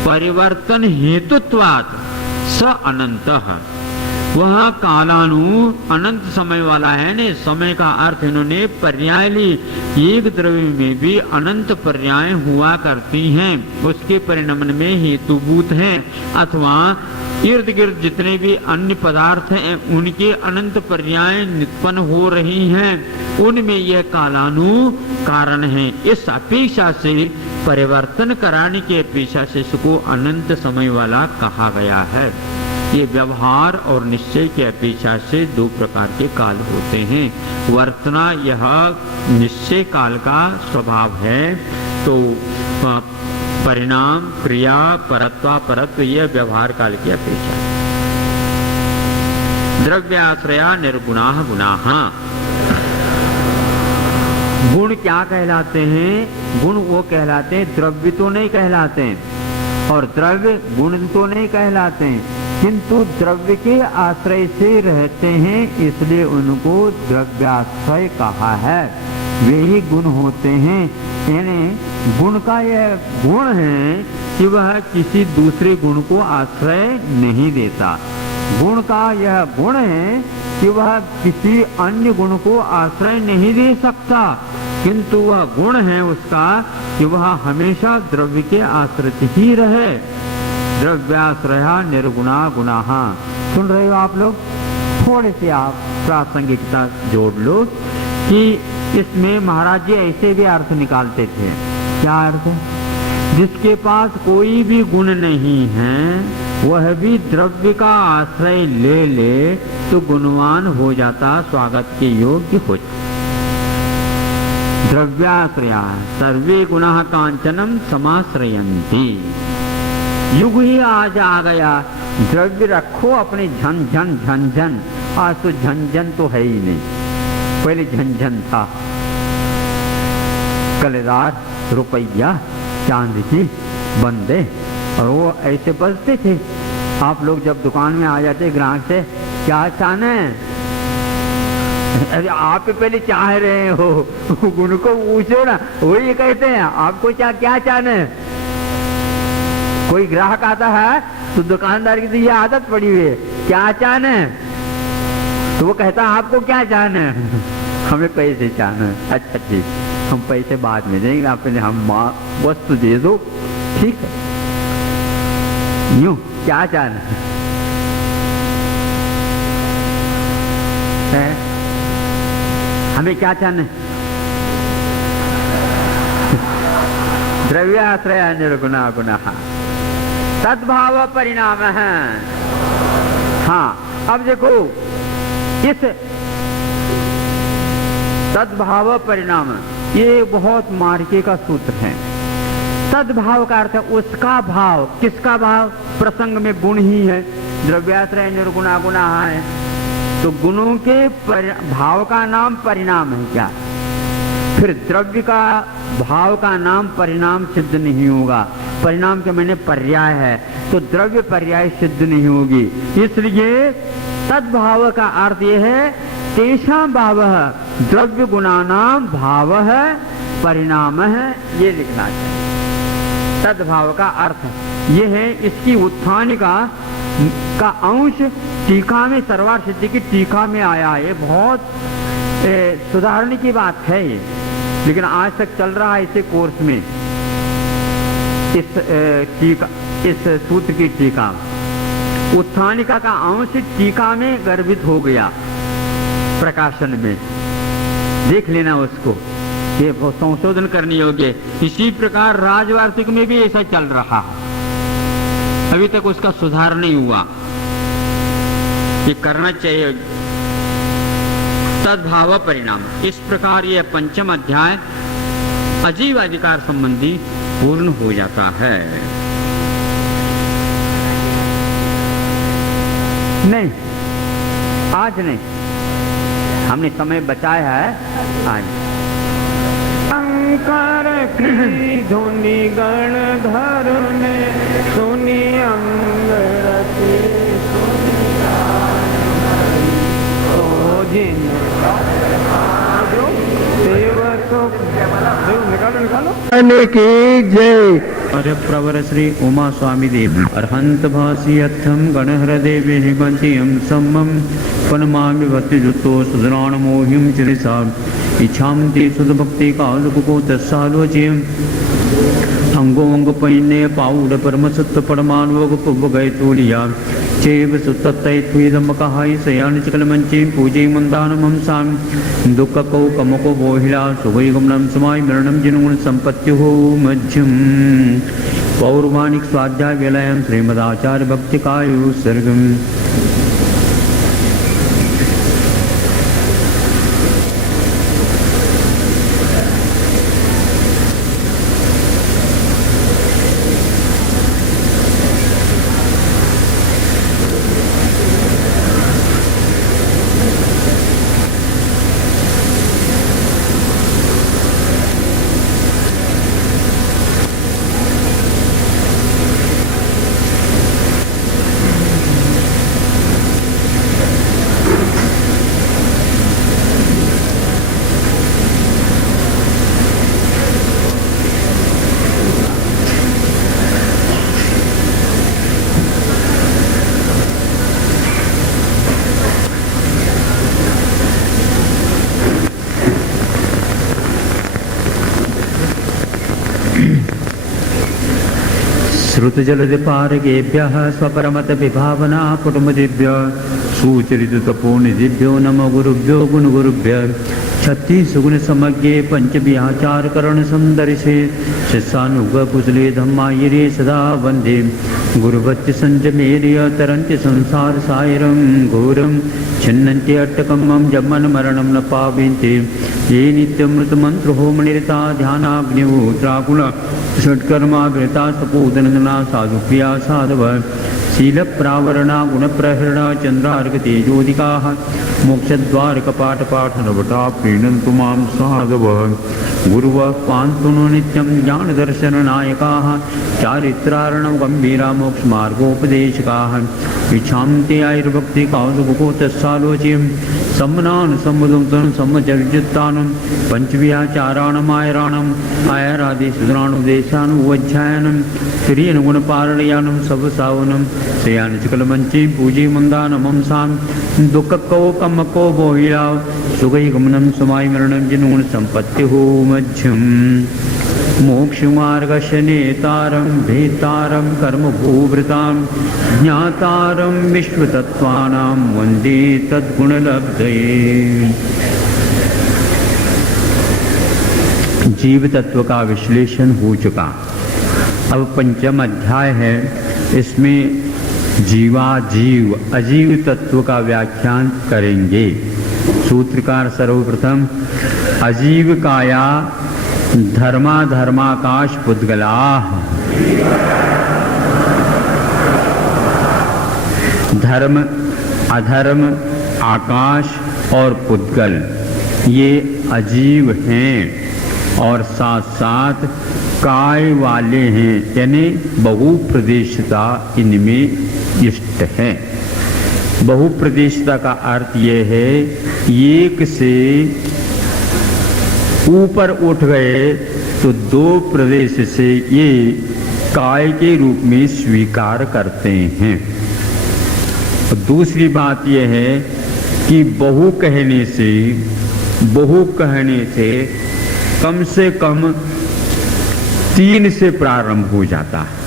परिवर्तन हेतुत्वात् स अनंतः। वह कालानु अनंत समय वाला है ने, समय का अर्थ इन्होंने पर्याय ली। एक द्रव्य में भी अनंत पर्याय हुआ करती हैं, उसके परिणमन में हेतुभूत हैं, अथवा इर्द गिर्द जितने भी अन्य पदार्थ हैं उनके अनंत पर्याय नित्पन्न हो रही हैं, उनमें यह कालानु कारण है। इस अपेक्षा से परिवर्तन कराने की अपेक्षा से इसको अनंत समय वाला कहा गया है। ये व्यवहार और निश्चय की अपेक्षा से दो प्रकार के काल होते हैं। वर्तना यह निश्चय काल का स्वभाव है, तो परिणाम, क्रिया, परत्वा परत्व, यह व्यवहार काल की अपेक्षा। द्रव्याश्रया निर्गुणा गुणाः। गुण क्या कहलाते हैं? गुण वो कहलाते हैं, द्रव्य तो नहीं कहलाते हैं, और द्रव्य गुण तो नहीं कहलाते हैं, किंतु द्रव्य के आश्रय से रहते हैं, इसलिए उनको द्रव्याश्रय कहा है। वे ही गुण होते हैं। यानी गुण का यह गुण है कि वह किसी दूसरे गुण को आश्रय नहीं देता। गुण का यह गुण है कि वह किसी अन्य गुण को आश्रय नहीं दे सकता, किंतु वह गुण है उसका कि वह हमेशा द्रव्य के आश्रित ही रहे। द्रव्याश्रया निर्गुणा गुणाः। सुन रहे हो आप लोग? थोड़े से आप प्रासंगिकता जोड़ लो कि इसमें महाराज जी ऐसे भी अर्थ निकालते थे। क्या अर्थ? जिसके पास कोई भी गुण नहीं है वह भी द्रव्य का आश्रय ले ले तो गुणवान हो जाता, स्वागत के योग्य हो जाता। द्रव्याश्रया सर्वे गुणाः कांचनम समाश्रयन्ति। युग ही आज आ गया, द्रव्य रखो अपने झन झन झन झन। आज तो झन झन तो है ही नहीं, पहले झन झन था। कलेदार, रुपया, चांद की बंदे, और वो ऐसे बजते थे। आप लोग जब दुकान में आ जाते ग्राहक से, क्या चाहना है? अरे आप पहले चाह रहे हो, उनको पूछो ना, वही कहते हैं आपको क्या चाहना है। कोई ग्राहक आता है तो दुकानदार की तो ये आदत पड़ी हुई है, क्या चाहना है? तो वो कहता है आपको क्या चाहना है? हमें पैसे चाहना है। अच्छा ठीक, हम पैसे बाद में देंगे, आपने हम वस्तु दे दो, ठीक है। यूं क्या चाहना है? हमें क्या चाहना है? द्रव्याश्रया निर्गुणा गुणाः तद्भाव परिणाम है। हाँ, अब देखो इस तद्भाव परिणाम, ये बहुत मार्के का सूत्र है। तद्भाव का अर्थ है उसका भाव। किसका भाव? प्रसंग में गुण ही है, द्रव्याश्रय निर्गुणा गुणाः है, तो गुणों के भाव का नाम परिणाम है। क्या? फिर द्रव्य का भाव का नाम परिणाम सिद्ध नहीं होगा। परिणाम के मैंने पर्याय है, तो द्रव्य पर्याय सिद्ध नहीं होगी। इसलिए तद्भाव का अर्थ यह है तेषां भावः द्रव्य गुणानां भावः परिणामः, ये लिखना चाहिए। तद्भाव का अर्थ ये है, इसकी उत्थान का अंश टीका में, सरवार सिद्धि की टीका में आया है। बहुत सुधारने की बात है ये, लेकिन आज तक चल रहा है इसे कोर्स में। इस सूत्र की टीका, उत्थानिका का अंश टीका में गर्भित हो गया, प्रकाशन में देख लेना उसको, ये संशोधन करने योग्य। इसी प्रकार राजवार्षिक में भी ऐसा चल रहा है, अभी तक उसका सुधार नहीं हुआ। ये करना चाहिए। तद्भाव परिणाम, इस प्रकार यह पंचम अध्याय अजीव अधिकार संबंधी पूर्ण हो जाता है। नहीं, आज नहीं, हमने समय बचाया है आज। शंकर की धुनि गण धर ने सुनी अंगरती जिन निकालो की जय। अरे प्रवर श्री उमा स्वामी देव अर्हंत भासी अथम गणहर देवी गंतियम सम्मम पनमामि भक्ति जुतो सुदराण मोहिम चिरिसा इच्छाम ते सुध भक्ति काल को तस्सालोचियम अंगो अंग पैन्य पाउड परम सत्य परमाणु पुब गए तोलिया चेव सुतत्तम कहाई सयान चिकलमंची पूजे मंदान मंसाम दुख को कमको बोहिला सुभय गमनम समाय मरणम जिनुन संपत्ति हो मध्यम पौर्वाणिक स्वाध्याय विलयम श्रीमदाचार्य भक्ति कायु सर्गम। श्रुतजलदिपारगेभ्यः स्वपरमत विभावना कुटुम्बदिभ्य सुचरित तपोनिधिभ्यो नमो गुरुभ्यो गुणगुरुभ्य छत्तीस गुण समज्ञे पंचविहाचार करण सुंदरिसे शिष्यानुग कुशले धम्मायिरे सदा वंदे गुरुवत्य संजमेरिय तरंत्य संसार सायरं घोरं छिन्नन्त्य अट्टकम्मं जमन मरणं न पाविन्ते ये नित्यमृत मंत्र होम निरता ध्यानाग्निहोत्राकुल षट्कर्माभिरता सपूतनंदना साधु प्रिया साधव शील प्रावरणा गुण प्रहरणा चंद्रार्क तेजोदिका मोक्षद्वार कपाट पाठनवटा प्रीणन्तु मां साधव गुरुव पान्तुनो नित्यं ज्ञान दर्शन नायकाः चारित्रार्णव गंभीरा मोक्ष मार्गोपदेशकाः इच्छान्ते आयुर्भक्ति कौसुको तस्सालोच्यं सम्मनान सम्मुदं सम्मचर्चित्तानं पंचविहाचाराणमायराणं आयरादि सुधराणुदेशानुवध्यायनं श्रीयनुगुणपारणयानं सबसावनं श्रेयान चिकलमंची पूजी मंदानमं सां दुःखको कमको बोहिला सुगई गमनं समाय मरणं जिनुगुण संपत्ति हो मध्यम मोक्षमार्गस्य नेतारं भेतारं कर्मभूभृतां ज्ञातारं विश्वतत्त्वानां वन्दे तद्गुणलब्धये। जीव तत्व का विश्लेषण हो चुका। अब पंचम अध्याय है, इसमें जीवाजीव अजीव तत्व का व्याख्यान करेंगे। सूत्रकार सर्वप्रथम अजीव काया धर्मा धर्माकाश पुद्गला, धर्म अधर्म आकाश और पुद्गल ये अजीव हैं और साथ साथ काय वाले हैं, यानी बहुप्रदेशता इनमें इष्ट है। बहुप्रदेशता का अर्थ यह है एक से ऊपर उठ गए तो दो प्रदेश से ये काय के रूप में स्वीकार करते हैं। और दूसरी बात यह है कि बहु कहने से कम से कम 3 से प्रारंभ हो जाता है।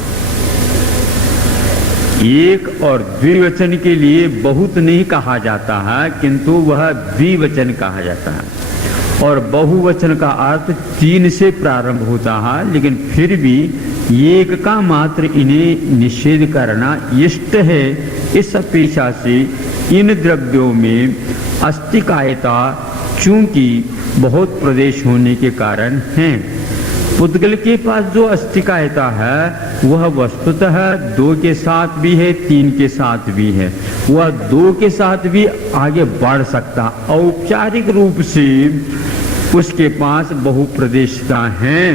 एक और द्विवचन के लिए बहुत नहीं कहा जाता है, किंतु वह द्विवचन कहा जाता है। और बहुवचन का अर्थ 3 से प्रारंभ होता है, लेकिन फिर भी एक का मात्र इन्हें निषेध करना इष्ट है। इस अपेक्षा से इन द्रव्यों में अस्तिकायता चूंकि बहुत प्रदेश होने के कारण है। पुद्गल के पास जो अस्तिकायता है वह वस्तुतः 2 के साथ भी है, 3 के साथ भी है। वह 2 के साथ भी आगे बढ़ सकता। औपचारिक रूप से उसके पास बहुप्रदेशता है,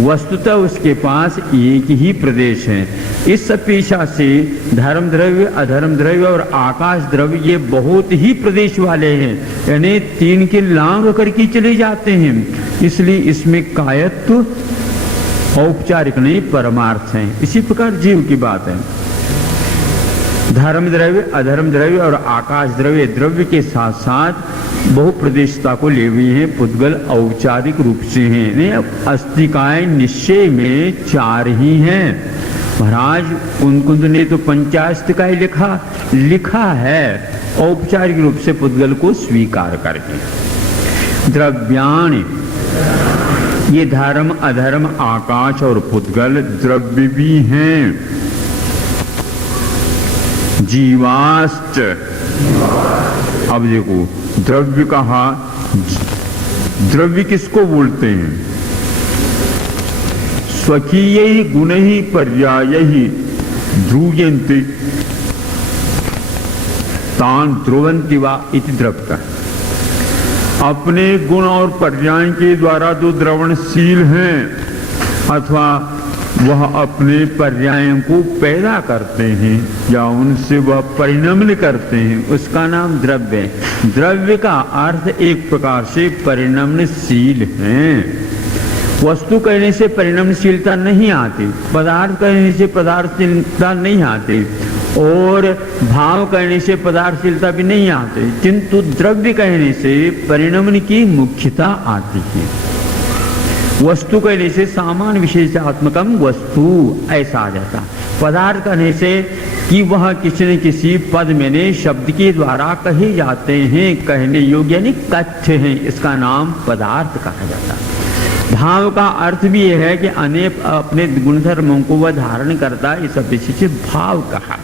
वस्तुतः उसके पास एक ही प्रदेश है। इस अपेक्षा से धर्म द्रव्य अधर्म द्रव्य और आकाश द्रव्य ये बहुत ही प्रदेश वाले हैं, यानी 3 के लांग करके चले जाते हैं। इसलिए इसमें कायत्व औपचारिक नहीं परमार्थ है। इसी प्रकार जीव की बात है। धर्म द्रव्य अधर्म द्रव्य और आकाश द्रव्य द्रव्य के साथ साथ बहुप्रदेशता को ले हुए हैं। पुद्गल औपचारिक रूप से हैं। अस्तिकाएं निश्चय में 4 ही हैं। महाराज उनकुंद ने तो पंचास्तिकाएं लिखा है औपचारिक रूप से पुद्गल को स्वीकार करके। द्रव्याणि ये धर्म अधर्म आकाश और पुद्गल द्रव्य भी हैं। जीवाश्च, अब देखो द्रव्य कहा, द्रव्य किसको बोलते हैं? स्वकीय गुण ही पर्याय ही ध्रुवयन्ति तान ध्रुवन्ति वा इति द्रव्य। अपने गुण और पर्याय के द्वारा जो द्रवणशील हैं अथवा वह अपने पर्यायों को पैदा करते हैं या उनसे वह परिणमन करते हैं, उसका नाम द्रव्य है। द्रव्य का अर्थ एक प्रकार से परिणमनशील है। वस्तु कहने से परिणमशीलता नहीं आती, पदार्थ कहने से पदार्थशीलता नहीं आती और भाव कहने से पदार्थशीलता भी नहीं आती, किंतु द्रव्य कहने से परिणमन की मुख्यता आती है। वस्तु कहने से सामान्य विशेषात्मकम वस्तु ऐसा आ जाता। पदार्थ कहने से कि वह किसी न किसी पद में शब्द के द्वारा कहे जाते हैं, कहने योग्य यानी कथ्य हैं, इसका नाम पदार्थ कहा जाता है। भाव का अर्थ भी यह है कि अनेक अपने गुणधर्मों को वह धारण करता है, इस विषय से भाव कहा।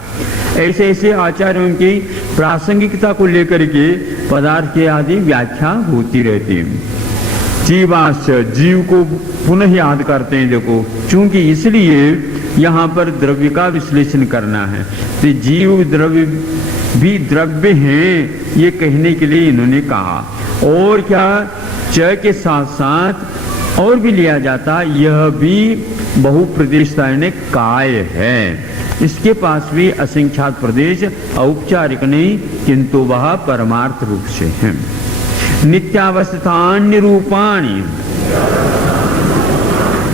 ऐसे ऐसे आचार्यों की प्रासंगिकता को लेकर के पदार्थ की आदि व्याख्या होती रहती है। जीवाश्य जीव को पुनः याद करते हैं, देखो चूंकि इसलिए यहाँ पर द्रव्य का विश्लेषण करना है, तो जीव द्रव्य भी द्रव्य हैं ये कहने के लिए इन्होंने कहा। और क्या च के साथ साथ और भी लिया जाता, यह भी बहुप्रदेशता ने काय है, इसके पास भी असंख्यात प्रदेश औपचारिक नहीं किंतु वह परमार्थ रूप से है। नित्यावस्थान्य रूपाणी,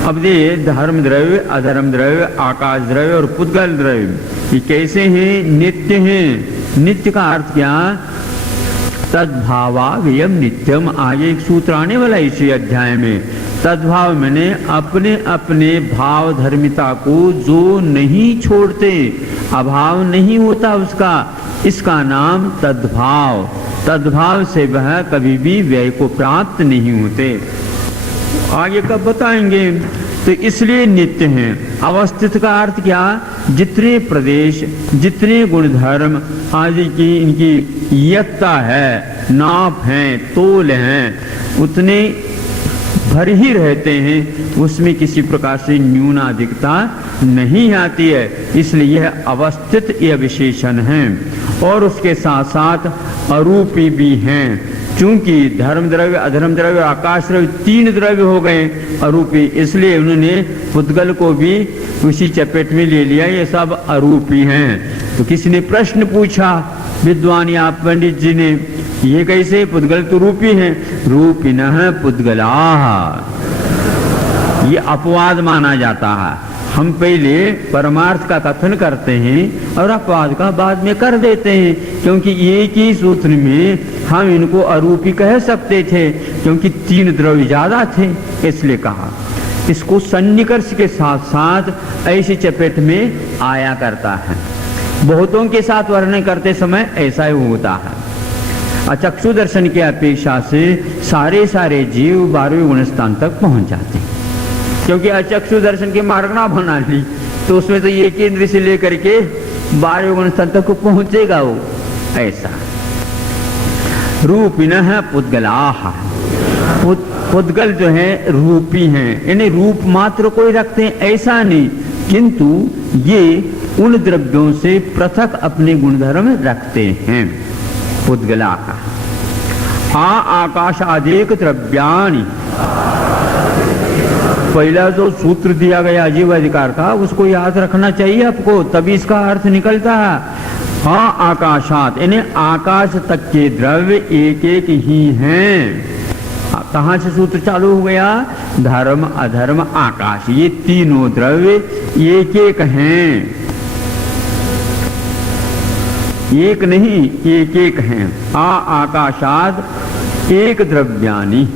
अब ये धर्म द्रव्य, अधर्म द्रव्य, आकाश द्रव्य और पुद्गल द्रव्य ये कैसे हैं? नित्य हैं। नित्य का अर्थ क्या? तद्भावा व्ययम नित्यम, आगे एक सूत्र आने वाला इसी अध्याय में। तद्भाव मैंने अपने अपने भाव धर्मिता को जो नहीं छोड़ते, अभाव नहीं होता उसका, इसका नाम तद्भाव। तद्भाव से वह कभी भी व्यय को प्राप्त नहीं होते। आगे कब बताएंगे। तो इसलिए नित्य हैं। अवस्थित का अर्थ क्या? जितने प्रदेश, जितने गुणधर्म आदि की इनकी यत्ता है, नाप है, तोल हैं, उतने भर ही रहते हैं, उसमें किसी प्रकार से न्यूनाधिकता नहीं आती है, इसलिए यह अवस्थित यह विशेषण है। और उसके साथ साथ अरूपी भी हैं, चूंकि धर्म द्रव्य, अधर्म द्रव्य, आकाश द्रव्य तीन द्रव्य हो गए अरूपी, इसलिए उन्होंने पुद्गल को भी उसी चपेट में ले लिया, ये सब अरूपी हैं। तो किसी ने प्रश्न पूछा विद्वान या पंडित जी ने, ये कैसे? पुद्गल तो रूपी हैं। रूपिणः पुद्गलाः, ये अपवाद माना जाता है। हम पहले परमार्थ का कथन करते हैं और अपवाद का बाद में कर देते हैं, क्योंकि एक ही सूत्र में हम इनको अरूपी कह सकते थे, क्योंकि तीन द्रव्य ज्यादा थे, इसलिए कहा। इसको सन्निकर्ष के साथ साथ ऐसी चपेट में आया करता है। बहुतों के साथ वर्णन करते समय ऐसा ही होता है। अचक्षु दर्शन की अपेक्षा से सारे जीव 12वें गुणस्थान तक पहुंच जाते हैं, क्योंकि अचक्षु दर्शन के मार्ग ना बना ली तो उसमें तो एक इंद्र से लेकर के 12वें गुणस्थान तक पहुंचेगा वो। ऐसा रूपिणः पुद्गलाः, पुद्गल जो है रूपी हैं, यानी रूप मात्र कोई रखते हैं ऐसा नहीं, किंतु ये उन द्रव्यों से पृथक अपने गुणधर्म रखते हैं। पुद्गलाः आकाश आदेक द्रव्याणि, पहला जो सूत्र दिया गया जीव अधिकार का उसको याद रखना चाहिए आपको, तभी इसका अर्थ निकलता है। हाँ आकाशात, यानी आकाश तक के द्रव्य एक एक ही हैं। कहाँ से सूत्र चालू हो गया? धर्म, अधर्म, आकाश, ये तीनों द्रव्य एक एक हैं, एक नहीं एक एक हैं। आकाशाद एक द्रव्यानि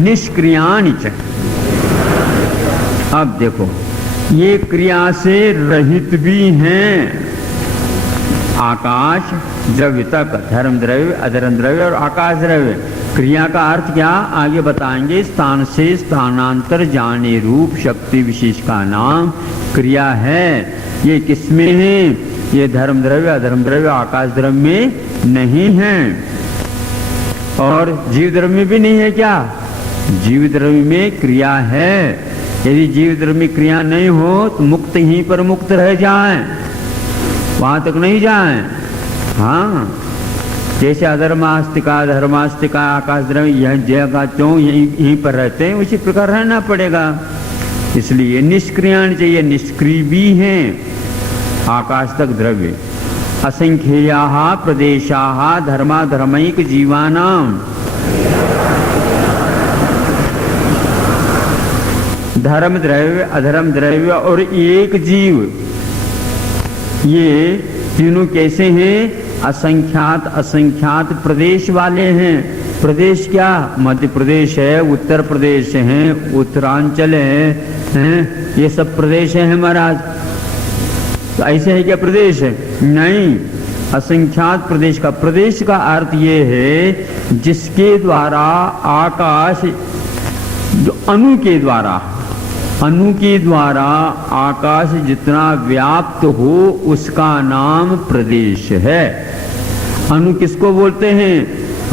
निष्क्रियाणि च। अब देखो ये क्रिया से रहित भी हैं। आकाश द्रव्य तक, धर्म द्रव्य, अधर्म द्रव्य और आकाश द्रव्य। क्रिया का अर्थ क्या आगे बताएंगे। स्थान से स्थानांतर जाने रूप शक्ति विशेष का नाम क्रिया है। ये किसमें है? ये धर्म द्रव्य, अधर्म द्रव्य, आकाश द्रव्य में नहीं है, और जीव द्रव्य में भी नहीं है। क्या जीव द्रव्य में क्रिया है? यदि जीव द्रव्य में क्रिया नहीं हो तो मुक्त ही पर मुक्त रह जाएं, वहां तक नहीं जाएं। हाँ, जैसे अधर्मास्तिका, धर्मास्तिका, आकाश द्रव्य यह जगह क्यों यहीं पर रहते हैं, उसी प्रकार रहना पड़ेगा। इसलिए निष्क्रियाण चाहिए, निष्क्रिय भी हैं आकाश तक द्रव्य। असंख्येयाः प्रदेशाः धर्माधर्मैक जीवानाम, धर्म द्रव्य, अधर्म द्रव्य और एक जीव, ये तीनों कैसे हैं? असंख्यात असंख्यात प्रदेश वाले हैं। प्रदेश क्या? मध्य प्रदेश है, उत्तर प्रदेश है, उत्तरांचल है, ये सब प्रदेश है महाराज। तो ऐसे है क्या प्रदेश है? नहीं, असंख्यात प्रदेश का, प्रदेश का अर्थ ये है जिसके द्वारा आकाश, जो अणु के द्वारा, अणु के द्वारा आकाश जितना व्याप्त हो उसका नाम प्रदेश है। अणु किसको बोलते हैं?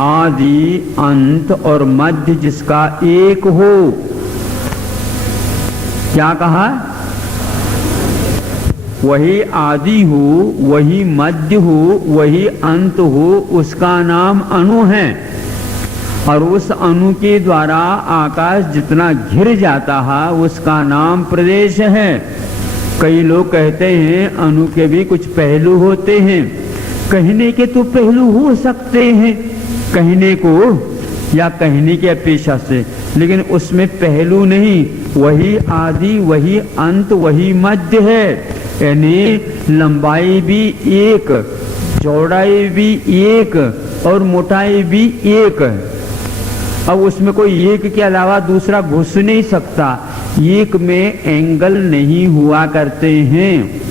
आदि, अंत और मध्य जिसका एक हो। क्या कहा? वही आदि हो, वही मध्य हो, वही अंत हो, उसका नाम अणु है। और उस अणु के द्वारा आकाश जितना घिर जाता है उसका नाम प्रदेश है। कई लोग कहते हैं अणु के भी कुछ पहलू होते हैं। कहने के तो पहलू हो सकते हैं, कहने को या कहने की अपेक्षा से, लेकिन उसमें पहलू नहीं। वही आदि, वही अंत, वही मध्य है। यानी लंबाई भी एक, चौड़ाई भी एक और मोटाई भी एक। अब उसमें कोई एक के अलावा दूसरा घुस नहीं सकता। एक में एंगल नहीं हुआ करते हैं।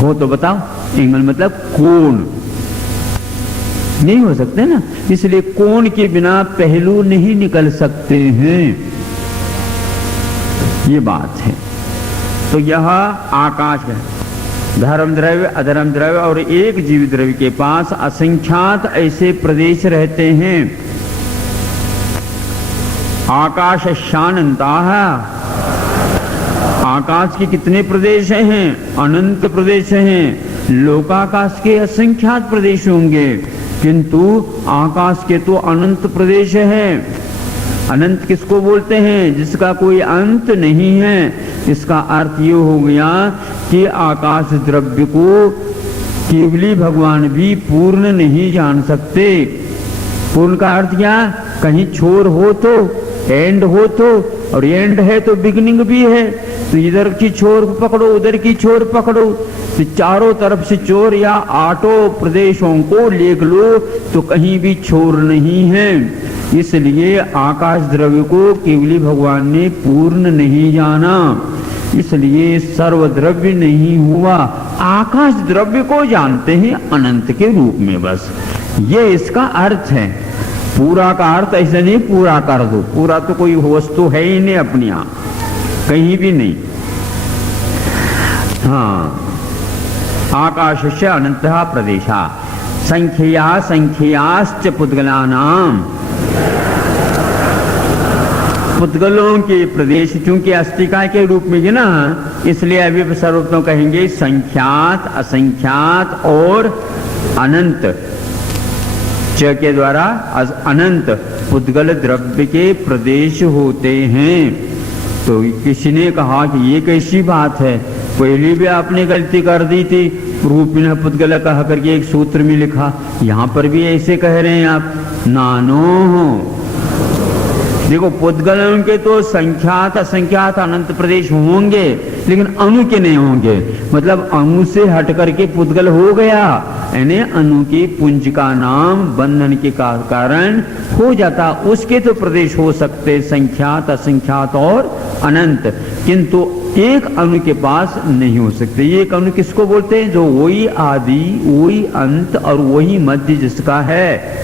हो तो बताओ, एंगल मतलब कोण नहीं हो सकते ना, इसलिए कोण के बिना पहलू नहीं निकल सकते हैं। ये बात है। तो यह आकाश है। धर्म द्रव्य, अधर्म द्रव्य और एक जीव द्रव्य के पास असंख्यात ऐसे प्रदेश रहते हैं। आकाश शानंता है। आकाश के कितने प्रदेश हैं? अनंत प्रदेश हैं। लोकाकाश के असंख्यात प्रदेश होंगे, किंतु आकाश के तो अनंत प्रदेश है। अनंत किसको बोलते हैं? जिसका कोई अंत नहीं है। इसका अर्थ ये हो गया कि आकाश द्रव्य को केवली भगवान भी पूर्ण नहीं जान सकते। पूर्ण का अर्थ क्या? कहीं छोर हो तो, एंड हो तो, और एंड है तो बिगिनिंग भी है। तो इधर की छोर पकड़ो, उधर की छोर पकड़ो, तो चारों तरफ से छोर या आठों प्रदेशों को लेख लो तो कहीं भी छोर नहीं है। इसलिए आकाश द्रव्य को केवली भगवान ने पूर्ण नहीं जाना, इसलिए सर्वद्रव्य नहीं हुआ। आकाश द्रव्य को जानते हैं अनंत के रूप में, बस ये इसका अर्थ है। पूरा का अर्थ ऐसे नहीं पूरा कर दो, पूरा तो कोई वस्तु है ही नहीं अपनी यहां, कहीं भी नहीं। हाँ, आकाश से अनंत प्रदेशा संख्या संख्याश्च पुद्गलानाम। पुद्गलों के प्रदेश चूंकि अस्तिका के रूप में है ना, इसलिए अभी सर्वोत्तम कहेंगे संख्यात, असंख्यात और अनंत। च के द्वारा अनंत पुद्गल द्रव्य के प्रदेश होते हैं। तो किसी ने कहा कि ये कैसी बात है, पहले भी आपने गलती कर दी थी, रूपिण पुद्गल कह करके एक सूत्र में लिखा, यहां पर भी ऐसे कह रहे हैं आप। नानो, देखो पुद्गलों के तो संख्यात असंख्यात अनंत प्रदेश होंगे, लेकिन अणु के नहीं होंगे। मतलब अणु से हट करके पुद्गल हो गया, यानी अणु के पुंज का नाम बंधन के कारण हो जाता। उसके तो प्रदेश हो सकते संख्यात, असंख्यात और अनंत, किंतु एक अणु के पास नहीं हो सकते। एक अणु किसको बोलते हैं? जो वही आदि, वही अंत और वही मध्य जिसका है।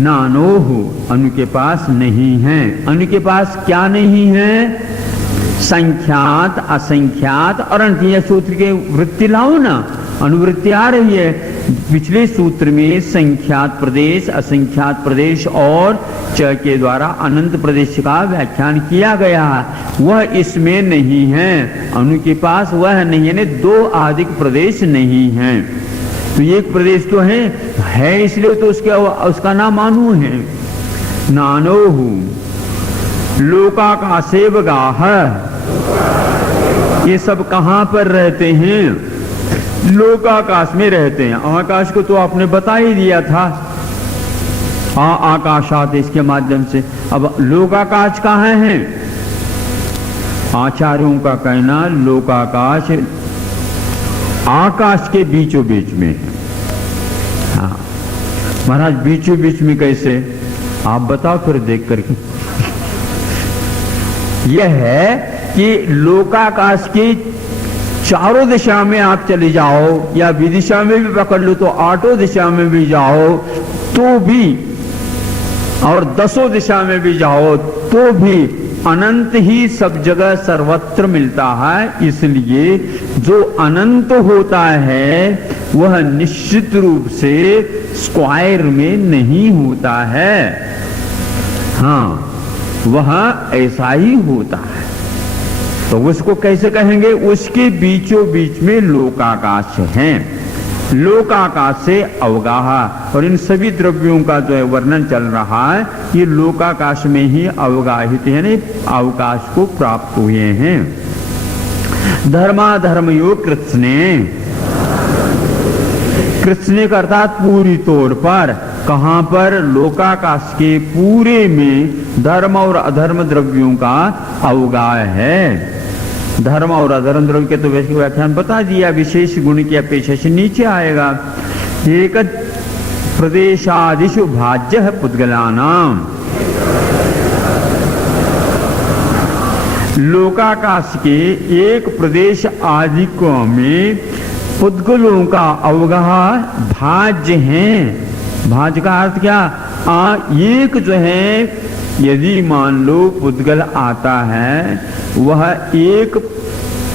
नानोह, अणु के पास नहीं है। अणु के पास क्या नहीं है? संख्यात, असंख्यात और अनंत। ये सूत्र के वृत्ति लाओ ना, अनुवृत्ति आ रही है। पिछले सूत्र में संख्यात प्रदेश, असंख्यात प्रदेश और च के द्वारा अनंत प्रदेश का व्याख्यान किया गया है, वह इसमें नहीं है। अणु के पास वह नहीं है, दो अधिक प्रदेश नहीं है। तो एक प्रदेश तो है इसलिए तो उसका नाम अणु है। नानोहु लोकाकाशे गाह, ये सब कहां पर रहते हैं? लोकाकाश में रहते हैं। आकाश को तो आपने बता ही दिया था, आकाशात इसके माध्यम से। अब लोकाकाश कहां है? आचार्यों का कहना लोकाकाश आकाश के बीचों बीच में है। हाँ महाराज बीचों बीच में कैसे, आप बताओ फिर देख करके। यह है कि लोकाकाश के चारों दिशा में आप चले जाओ या विदिशा में भी पकड़ लो तो आठों दिशा में भी जाओ तो भी, और 10 दिशा में भी जाओ तो भी अनंत ही सब जगह सर्वत्र मिलता है। इसलिए जो अनंत होता है वह निश्चित रूप से स्क्वायर में नहीं होता है। हाँ वह ऐसा ही होता है। तो उसको कैसे कहेंगे, उसके बीचों बीच में लोकाकाश है। लोकाकाश से अवगाह, और इन सभी द्रव्यों का जो है वर्णन चल रहा है ये लोकाकाश में ही अवगाहित यानी अवकाश को प्राप्त हुए हैं। धर्माधर्मयो कृत्स्ने, कृत्स्ने का अर्थात पूरी तौर पर, कहां पर, लोकाकाश के पूरे में धर्म और अधर्म द्रव्यों का अवगाह है। धर्म और अधर्म द्रव्य के तो वैसे व्याख्यान बता दिया, विशेष गुण की अपेक्षा से नीचे आएगा। एक प्रदेशादिषु भाज्य है पुद्गलानाम, लोकाकाश के एक प्रदेश आदि को में पुद्गलों का अवगाह भाज्य हैं। भाज्य का अर्थ क्या, एक जो है यदि मान लो पुद्गल आता है वह एक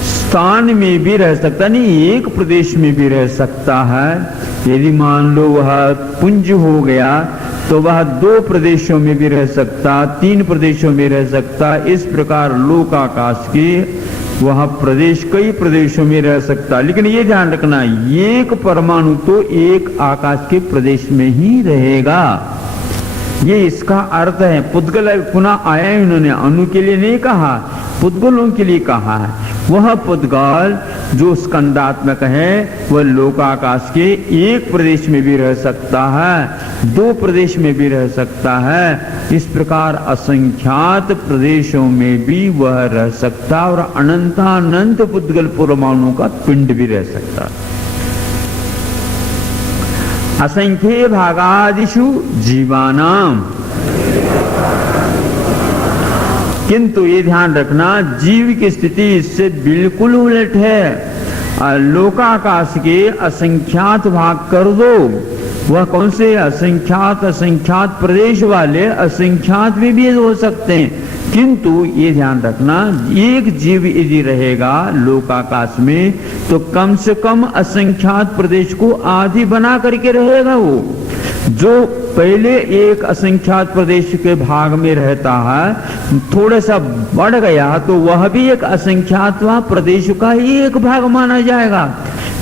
स्थान में भी रह सकता, नहीं एक प्रदेश में भी रह सकता है। यदि मान लो वह पुंज हो गया तो वह 2 प्रदेशों में भी रह सकता, 3 प्रदेशों में रह सकता। इस प्रकार लोकाकाश के वह प्रदेश कई प्रदेशों में रह सकता। लेकिन ये ध्यान रखना, एक परमाणु तो एक आकाश के प्रदेश में ही रहेगा, ये इसका अर्थ है। पुद्गल पुनः आया, इन्होंने अणु के लिए नहीं कहा, पुद्गलों के लिए कहा है। वह पुद्गल जो स्कंदात्मक है वह लोकाकाश के एक प्रदेश में भी रह सकता है, 2 प्रदेश में भी रह सकता है। इस प्रकार असंख्यात प्रदेशों में भी वह रह सकता और अनंतानंत पुद्गल परमाणु का पिंड भी रह सकता। असंख्य भागादिषु जीवानाम, किंतु ये ध्यान रखना जीव की स्थिति इससे बिल्कुल उलट है। लोकाकाश के असंख्यात भाग कर दो, वह कौन से असंख्यात, असंख्यात प्रदेश वाले असंख्यात भी भेद हो सकते हैं। किंतु ये ध्यान रखना, एक जीव यदि रहेगा लोकाकाश में तो कम से कम असंख्यात प्रदेश को आदि बना करके रहेगा। वो जो पहले एक असंख्यात प्रदेश के भाग में रहता है, थोड़ा सा बढ़ गया तो वह भी एक असंख्यात प्रदेश का ही एक भाग माना जाएगा।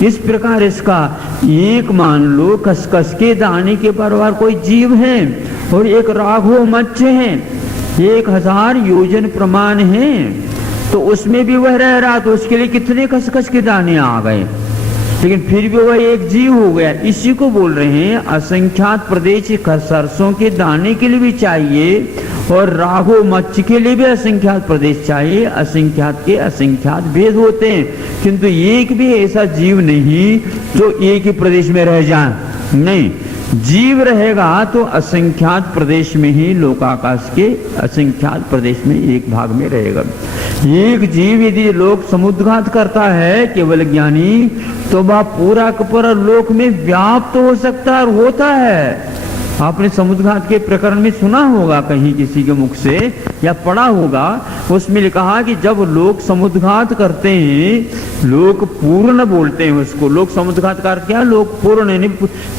इस प्रकार इसका एक मान लो खसखस के दाने के परिवार कोई जीव है और एक राघव मत्स्य है, 1000 योजन प्रमाण है, तो उसमें भी वह रह रहा, तो उसके लिए कितने खसखस के दाने आ गए, लेकिन फिर भी वह एक जीव हो गया। इसी को बोल रहे हैं असंख्यात प्रदेश। सरसों के दाने के लिए भी चाहिए और राघव मत्स्य के लिए भी असंख्यात प्रदेश चाहिए। असंख्यात के असंख्यात भेद होते हैं, किंतु एक भी ऐसा जीव नहीं जो एक ही प्रदेश में रह जाए। नहीं, जीव रहेगा तो असंख्यात प्रदेश में ही, लोकाकाश के असंख्यात प्रदेश में एक भाग में रहेगा। एक जीव यदि लोक समुद्घात करता है केवल ज्ञानी, तो वह पूरा का पूरा लोक में व्याप्त हो सकता है और होता है। आपने समुद्घात के प्रकरण में सुना होगा कहीं किसी के मुख से या पढ़ा होगा, उसमें लिखा कि जब लोग समुद्घात करते हैं, लोग पूर्ण बोलते हैं उसको। लोग समुद्घात का अर्थ क्या, लोग पूर्ण, यानी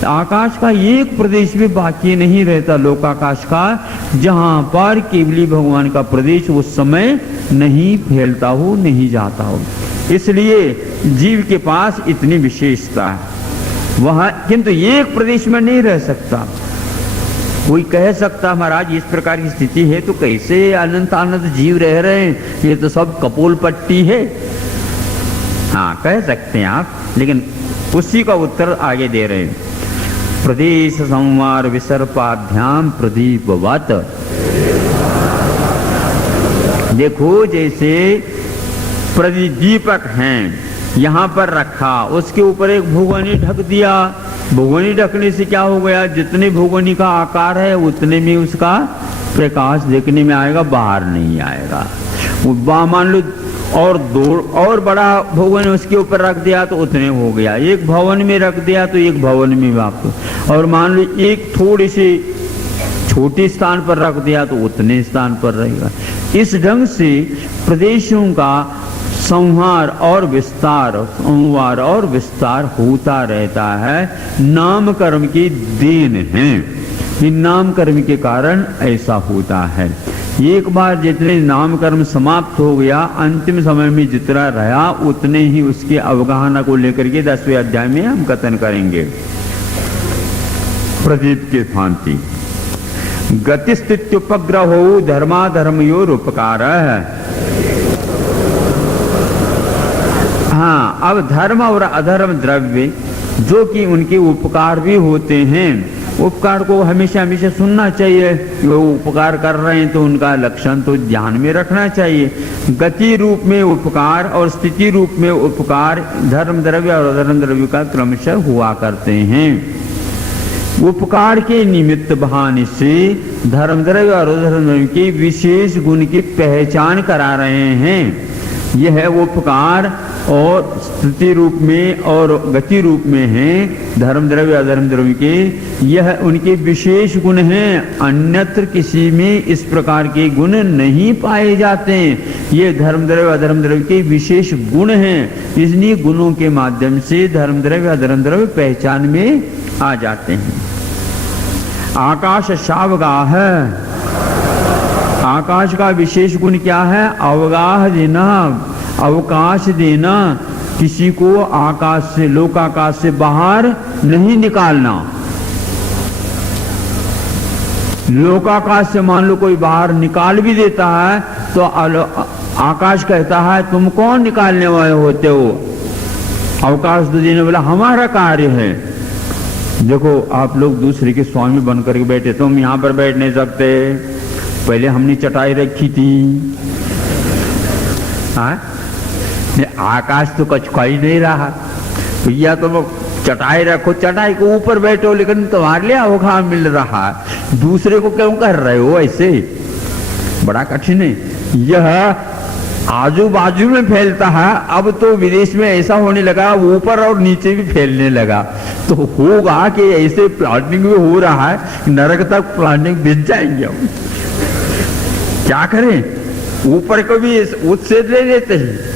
आकाश का एक प्रदेश भी बाकी नहीं रहता लोकाकाश का, जहां पर केवली भगवान का प्रदेश उस समय नहीं फैलता हो, नहीं जाता हो। इसलिए जीव के पास इतनी विशेषता है, वह किंतु एक प्रदेश में नहीं रह सकता। कोई कह सकता महाराज इस प्रकार की स्थिति है तो कैसे अनंत अनंत जीव रह रहे हैं, ये तो सब कपोल पट्टी है। हाँ कह सकते हैं आप, लेकिन उसी का उत्तर आगे दे रहे हैं। प्रदेश संवार विसर्पाध्याम प्रदीपवत। देखो जैसे प्रदीपक हैं, यहाँ पर रखा, उसके ऊपर एक भुगनी ढक दिया। भुगनी ढकने से क्या हो गया, जितने भुगनी का आकार है उतने में उसका प्रकाश देखने में आएगा, बाहर नहीं आएगा। मान लो और दो और बड़ा भवन उसके ऊपर रख दिया तो उतने हो गया, एक भवन में रख दिया तो एक भवन में वापस, और मान लो एक थोड़ी सी छोटे स्थान पर रख दिया तो उतने स्थान पर रहेगा। इस ढंग से प्रदेशों का संहार और विस्तार होता रहता है। नाम कर्म की देन है, इन नाम कर्म के कारण ऐसा होता है। एक बार जितने नाम कर्म समाप्त हो गया, अंतिम समय में जितना रहा उतने ही उसके अवगाहना को लेकर के 10वें अध्याय में हम कथन करेंगे। प्रदीप के भांति गतिस्थित्युपग्रहो धर्माधर्मयोर उपकार। हाँ, अब धर्म और अधर्म द्रव्य जो कि उनके उपकार भी होते हैं, उपकार को हमेशा हमेशा सुनना चाहिए। वो उपकार कर रहे हैं तो उनका लक्षण तो ध्यान में रखना चाहिए। गति रूप में उपकार और स्थिति रूप में उपकार धर्म द्रव्य और अधर्म द्रव्य का क्रमशः हुआ करते हैं। उपकार के निमित्त बहाने से धर्म द्रव्य और अधर्म द्रव्य के विशेष गुण की पहचान करा रहे हैं। यह उपकार और स्थिति रूप में और गति रूप में है धर्म द्रव्य अधर्म द्रव्य के, यह उनके विशेष गुण हैं। अन्यत्र किसी में इस प्रकार के गुण नहीं पाए जाते। ये धर्म द्रव्य अधर्म द्रव्य के विशेष गुण हैं। इसलिए गुणों के माध्यम से धर्म द्रव्य अधर्म द्रव्य पहचान में आ जाते हैं। आकाश शावगाह, आकाश का विशेष गुण क्या है? अवगाह देना, अवकाश देना, किसी को आकाश से लोकाकाश से बाहर नहीं निकालना। लोकाकाश से मान लो कोई बाहर निकाल भी देता है तो आकाश कहता है तुम कौन निकालने वाले होते हो? अवकाश तो देने वाला हमारा कार्य है। देखो आप लोग दूसरे के स्वामी बन करके बैठे, तुम यहाँ पर बैठ नहीं सकते, पहले हमने चटाई रखी थी। आकाश तो कुछ कोई नहीं रहा, भैया तुम चटाई रखो, चटाई के ऊपर बैठो, लेकिन तुम्हारे लिए अवकाश मिल रहा है, दूसरे को क्यों कर रहे हो ऐसे? बड़ा कठिन है। यह आजू बाजू में फैलता है, अब तो विदेश में ऐसा होने लगा, ऊपर और नीचे भी फैलने लगा। तो होगा कि ऐसे प्लांटिंग भी हो रहा है, नरक तक प्लांटिंग बिछ जाएंगे हम। क्या करें? ऊपर को भी उससे ले लेते हैं।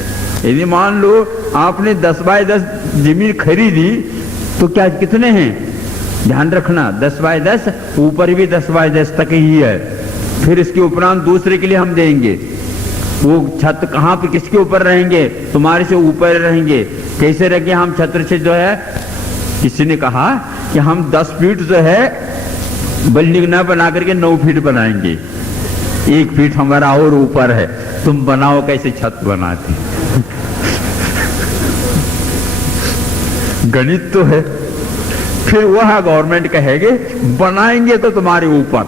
यदि मान लो आपने 10 बाय 10 जमीन खरीदी तो क्या कितने हैं? ध्यान रखना 10 बाय 10, ऊपर भी 10 बाय 10 तक ही है। फिर इसके उपरांत दूसरे के लिए हम देंगे। वो छत कहाँ पे किसके ऊपर रहेंगे? तुम्हारे से ऊपर रहेंगे। कैसे रखे हम छत्र से जो है, किसी ने कहा कि हम 10 फीट जो है बिल्डिंग न बना करके 9 फीट बनाएंगे, 1 फीट हमारा और ऊपर है, तुम बनाओ कैसे छत बनाते। गणित तो है। फिर वह गवर्नमेंट कहेगे बनाएंगे तो तुम्हारे ऊपर।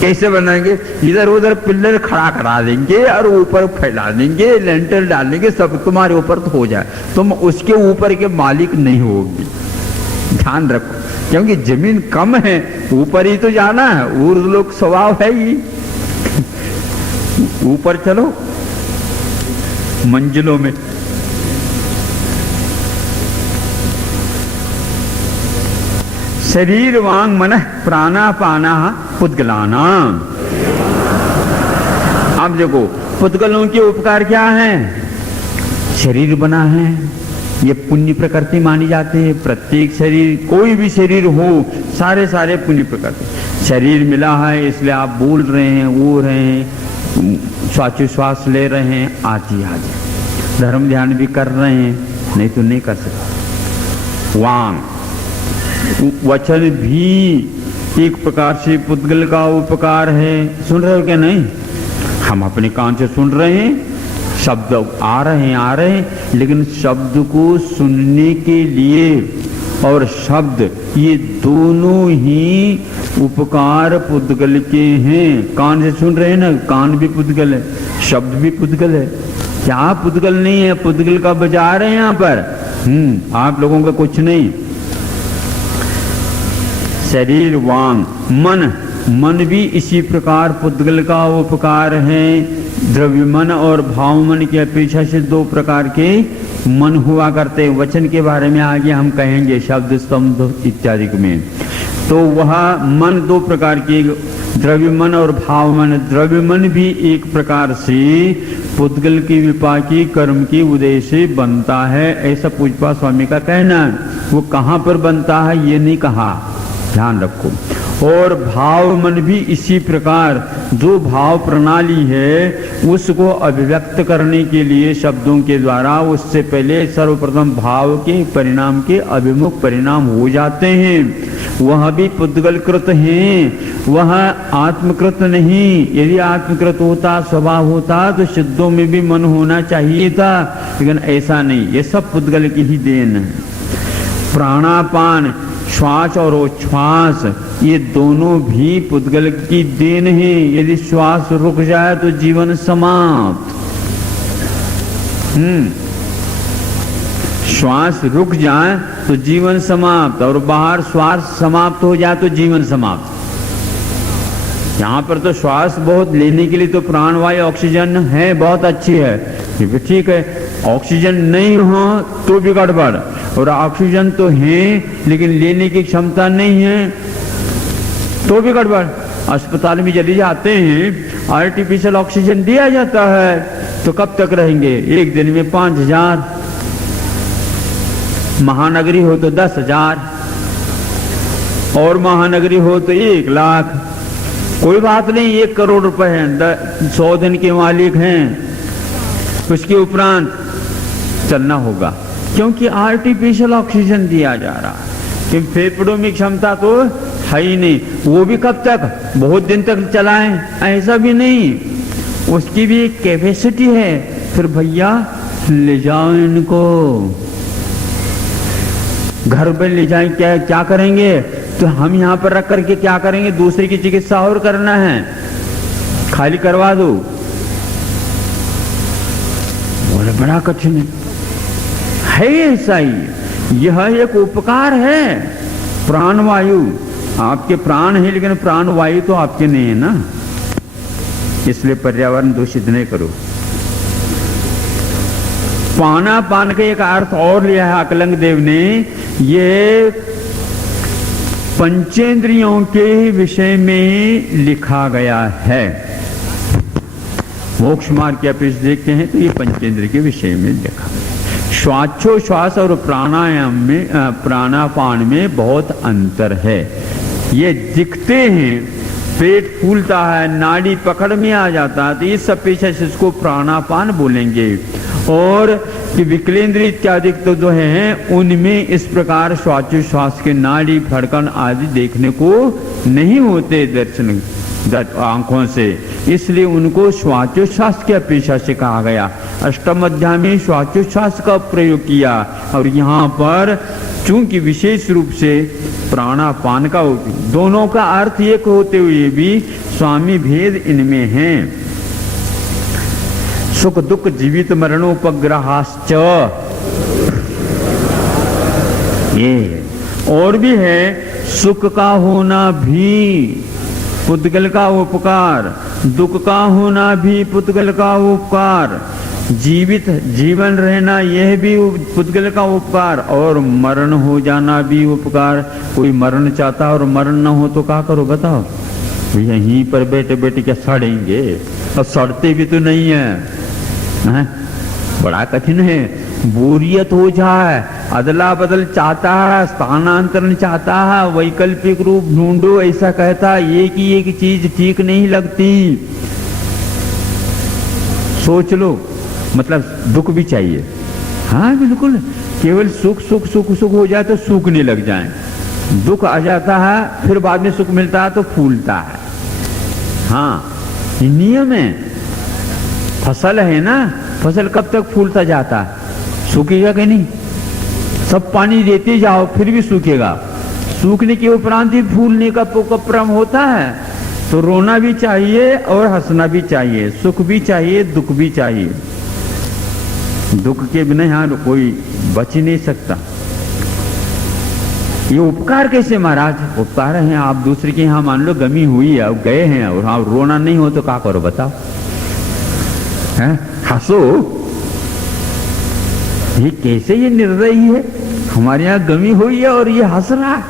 कैसे बनाएंगे? इधर उधर पिल्लर खड़ा करा देंगे और ऊपर फैला देंगे, लेंटर डाल देंगे, सब तुम्हारे ऊपर तो हो जाए, तुम उसके ऊपर के मालिक नहीं होगी। ध्यान रखो, क्योंकि जमीन कम है, ऊपर ही तो जाना है, ऊर्ध्वलोक स्वभाव है ही। ऊपर चलो मंजिलों में। शरीर वांग मन प्राणा पाना पुद्गलाना। अब देखो पुद्गलों के उपकार क्या है? शरीर बना है, ये पुण्य प्रकृति मानी जाती है। प्रत्येक शरीर, कोई भी शरीर हो, सारे पुण्य प्रकृति। शरीर मिला है इसलिए आप बोल रहे हैं, वो रहे हैं, श्वास ले रहे हैं, आदि आदि। धर्म ध्यान भी कर रहे हैं, नहीं तो नहीं कर सकते। वांग वचन भी एक प्रकार से पुद्गल का उपकार है। सुन रहे हो क्या? नहीं, हम अपने कान से सुन रहे हैं, शब्द आ रहे हैं, लेकिन शब्द को सुनने के लिए और शब्द, ये दोनों ही उपकार पुद्गल के हैं। कान से सुन रहे हैं ना, कान भी पुद्गल है, शब्द भी पुद्गल है। क्या पुद्गल नहीं है? पुद्गल का बाजार है यहाँ पर। आप लोगों का कुछ नहीं। शरीर, वांग, मन भी इसी प्रकार पुद्गल का उपकार है। द्रव्य मन और भाव मन की अपेक्षा से दो प्रकार के मन हुआ करते हैं। वचन के बारे में आगे हम कहेंगे, शब्द स्तंभ इत्यादि में। तो वह मन दो प्रकार के, द्रव्य मन और भाव मन। द्रव्य मन भी एक प्रकार से पुद्गल की विपाकी कर्म की उदय से बनता है, ऐसा पूज्यपाद स्वामी का कहना है। वो कहाँ पर बनता है ये नहीं कहा, ध्यान रखो। और भाव मन भी इसी प्रकार, जो भाव प्रणाली है उसको अभिव्यक्त करने के लिए शब्दों के द्वारा, उससे पहले सर्वप्रथम भाव के परिणाम के अभिमुख परिणाम हो जाते हैं। वह भी पुद्गलकृत हैं, वह आत्मकृत नहीं। यदि आत्मकृत होता, स्वभाव होता तो सिद्धों में भी मन होना चाहिए था, लेकिन ऐसा नहीं, ये सब पुद्गल की ही देन है। प्राणापान, श्वास और उच्छ्वास, ये दोनों भी पुद्गल की देन है। यदि श्वास रुक जाए तो जीवन समाप्त। श्वास रुक जाए तो जीवन समाप्त, और बाहर श्वास समाप्त हो जाए तो जीवन समाप्त। यहाँ पर तो श्वास बहुत लेने के लिए तो प्राणवायु ऑक्सीजन है, बहुत अच्छी है, ठीक है। ऑक्सीजन नहीं हो तो भी गड़बड़, और ऑक्सीजन तो है लेकिन लेने की क्षमता नहीं है तो भी गड़बड़। अस्पताल में चले जाते हैं, आर्टिफिशियल ऑक्सीजन दिया जाता है, तो कब तक रहेंगे? एक दिन में 5000, महानगरी हो तो 10,000, और महानगरी हो तो 1 लाख। कोई बात नहीं, 1 करोड़ रुपए हैं, 100 दिन के मालिक हैं, उसके उपरांत चलना होगा, क्योंकि आर्टिफिशियल ऑक्सीजन दिया जा रहा है। कि फेफड़ों में क्षमता तो है ही नहीं, वो भी कब तक? बहुत दिन तक चलाएं, ऐसा भी नहीं, उसकी भी एक कैपेसिटी है। फिर भैया ले जाओ इनको, घर में ले जाएं, क्या करेंगे? तो हम यहाँ पर रख करके क्या करेंगे? दूसरे की चिकित्सा और करना है, खाली करवा दो। बोले बड़ा कठिन है ऐसा ही। यह एक उपकार है। प्राणवायु, आपके प्राण है लेकिन प्राणवायु तो आपके नहीं है ना, इसलिए पर्यावरण दूषित नहीं करो। पाना पान का एक अर्थ और लिया है अकलंग देव ने, ये पंचेंद्रियों के विषय में लिखा गया है। मोक्ष मार्ग की अपेक्षा देखते हैं तो ये पंचेंद्रिय के विषय में लिखा। श्वासोच्छ्वास और प्राणायाम में, प्राणापान में बहुत अंतर है। ये दिखते हैं, पेट फूलता है, नाड़ी पकड़ में आ जाता है, तो इस अपेक्षा से इसको प्राणापान बोलेंगे। और विकलेंद्र इत्यादि तो जो है उनमें इस प्रकार श्वासोच्छ्वास के नाड़ी धड़कन आदि देखने को नहीं होते दर्शन आंखों से, इसलिए उनको श्वासोच्छ्वास की अपेक्षा से कहा गया। अष्टम अध्याय में श्वासोच्छ्वास का प्रयोग किया, और यहाँ पर चूंकि विशेष रूप से प्राणापान का, दोनों का अर्थ एक होते हुए भी स्वामी भेद इनमें है। सुख दुख जीवित मरणोपग्रहाश्च, ये और भी है। सुख का होना भी पुद्गल का उपकार, दुख का होना भी पुद्गल का उपकार, जीवित जीवन रहना यह भी पुद्गल का उपकार, और मरण हो जाना भी उपकार। कोई मरण चाहता और मरण न हो तो क्या करो बताओ? यहीं पर बैठे बैठे क्या सड़ेंगे? और सड़ते भी तो नहीं है, बड़ा कठिन है। बोरियत हो जाए, अदला बदल चाहता है, स्थानांतरण चाहता है, वैकल्पिक रूप ढूंढो, ऐसा कहता है। एक ही एक चीज ठीक नहीं लगती, सोच लो, मतलब दुख भी चाहिए। हाँ बिल्कुल, केवल सुख सुख सुख सुख हो जाए तो सूखने लग जाए, दुख आ जाता है फिर बाद में सुख मिलता है तो फूलता है। हाँ ये नियम है। फसल है ना, फसल कब तक फूलता जाता है? सूखेगा कि नहीं? सब पानी देते जाओ फिर भी सूखेगा, सूखने के उपरांत ही फूलने का क्रम होता है। तो रोना भी चाहिए और हंसना भी चाहिए, सुख भी चाहिए, दुख भी चाहिए। दुख के बिना यहाँ कोई बच ही नहीं सकता। ये उपकार कैसे महाराज? उपकार है, आप दूसरे के यहाँ मान लो गमी हुई है, गए हैं और हाँ रोना नहीं हो तो क्या करो बताओ? हैं? हंसो। ये कैसे ये निर्दयी है? हमारे यहाँ गमी हुई है और ये हंस रहा है।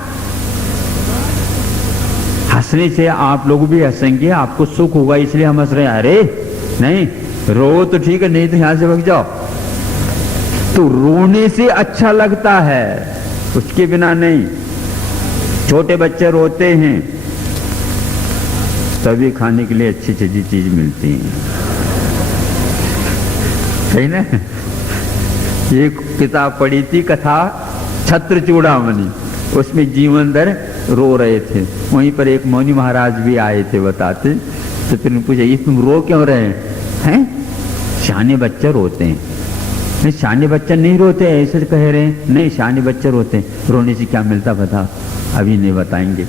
हंसने से आप लोग भी हंसेंगे, आपको सुख होगा इसलिए हम हंस रहे हैं। अरे नहीं, रो तो ठीक है, नहीं तो यहां से भाग जाओ। तो रोने से अच्छा लगता है, उसके बिना नहीं। छोटे बच्चे रोते हैं तभी खाने के लिए अच्छी अच्छी चीज मिलती है, सही ना? एक किताब पढ़ी थी कथा छत्र चूड़ामणि, उसमें जीवनधर रो रहे थे। वहीं पर एक मौनी महाराज भी आए थे बताते, तो फिर पूछा ये तुम रो क्यों रहे हैं? शाने बच्चे रोते हैं। नहीं, शाने बच्चे नहीं रोते ऐसे कह रहे हैं। नहीं, शाने बच्चे रोते हैं। रोने से क्या मिलता बता? अभी नहीं बताएंगे।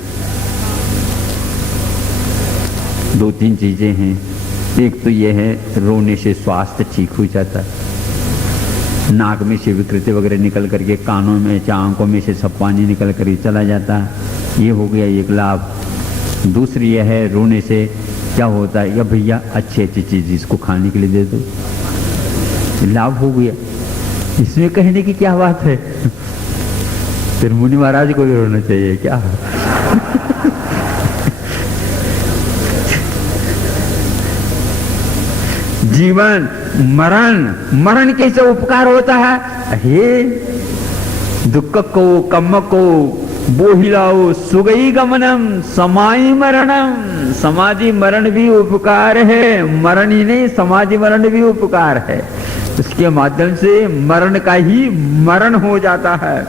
2-3 चीजें हैं। एक तो यह है रोने से स्वास्थ्य ठीक हो जाता है, नाक में से विकृति वगैरह निकल करके कानों में आंखों में से सब पानी निकल कर चला जाता है, ये हो गया एक लाभ। दूसरी यह है रोने से क्या होता है, या भैया अच्छी अच्छी चीज इसको खाने के लिए दे दो, लाभ हो गया। इसमें कहने की क्या बात है? फिर मुनि महाराज को भी रोना चाहिए क्या? जीवन मरण कैसे उपकार होता है? हे दुख को कम को बोहिलाओ सुगई गमनम समाई मरणम। समाधि मरण भी उपकार है, मरण ही नहीं समाधि मरण भी उपकार है। इसके माध्यम से मरण का ही मरण हो जाता है।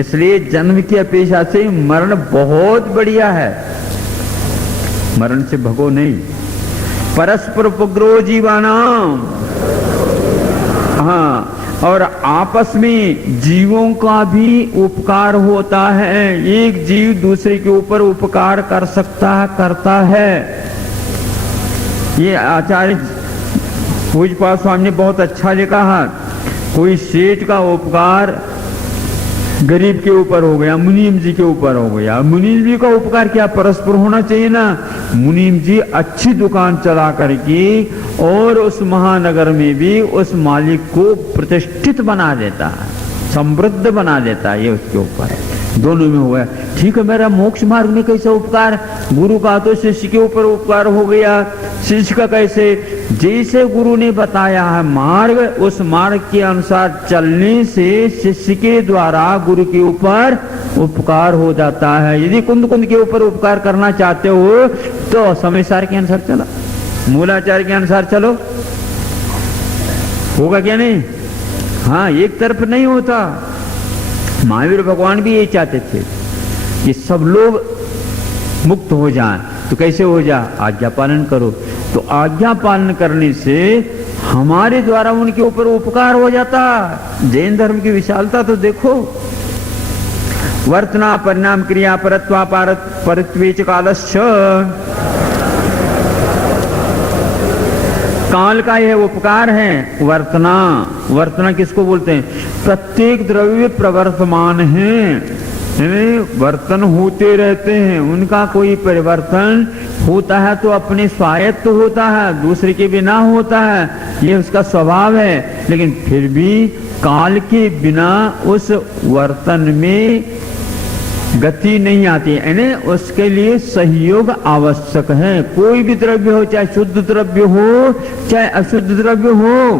इसलिए जन्म की अपेक्षा से मरण बहुत बढ़िया है। मरण से भगो नहीं। परस्पर उपग्रह जीवानाम, हाँ, और आपस में जीवों का भी उपकार होता है। एक जीव दूसरे के ऊपर उपकार कर सकता है, करता है। ये आचार्य पूज्यपाद स्वामी ने बहुत अच्छा लिखा है। कोई सेठ का उपकार गरीब के ऊपर हो गया, मुनीम जी के ऊपर हो गया। मुनीम जी का उपकार क्या परस्पर होना चाहिए ना? मुनीम जी अच्छी दुकान चला करके और उस महानगर में भी उस मालिक को प्रतिष्ठित बना देता है, समृद्ध बना देता है। ये उसके ऊपर है, दोनों में हुआ। ठीक है, मेरा मोक्ष मार्ग में कैसे उपकार? गुरु का तो शिष्य के ऊपर उपकार हो गया। शिष्य का कैसे? जैसे गुरु ने बताया है मार्ग, उस मार्ग के अनुसार चलने से शिष्य के द्वारा गुरु के ऊपर उपकार हो जाता है। यदि कुंद कुंद के ऊपर उपकार करना चाहते हो तो समयसार के अनुसार चलो, मूलाचार के अनुसार चलो, होगा क्या नहीं? हाँ, एक तरफ नहीं होता। महावीर भगवान भी यही चाहते थे कि सब लोग मुक्त हो जाएं। तो कैसे हो जाए? आज्ञा पालन करो। तो आज्ञा पालन करने से हमारे द्वारा उनके ऊपर उपकार हो जाता। जैन धर्म की विशालता तो देखो। वर्तना परिणाम क्रिया परत्वा परत्वेच कालश्च, काल का यह उपकार है। वर्तना किसको बोलते हैं? प्रत्येक द्रव्य प्रवर्तमान है, वर्तन होते रहते हैं। उनका कोई परिवर्तन होता है तो अपने स्वायत्त होता है, दूसरे के बिना होता है, ये उसका स्वभाव है। लेकिन फिर भी काल के बिना उस वर्तन में गति नहीं आती, यानी उसके लिए सहयोग आवश्यक है। कोई भी द्रव्य हो, चाहे शुद्ध द्रव्य हो चाहे अशुद्ध द्रव्य हो,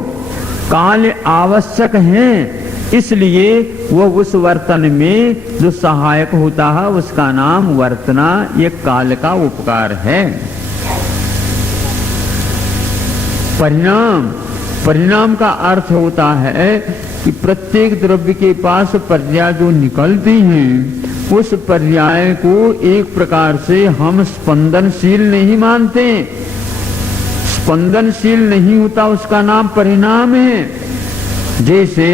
काल आवश्यक है। इसलिए वो उस वर्तन में जो सहायक होता है उसका नाम वर्तना, ये काल का उपकार है। परिणाम का अर्थ होता है कि प्रत्येक द्रव्य के पास पर्याय जो निकलती हैं, उस पर्याय को एक प्रकार से हम स्पंदनशील नहीं मानते। स्पंदनशील नहीं होता, उसका नाम परिणाम है। जैसे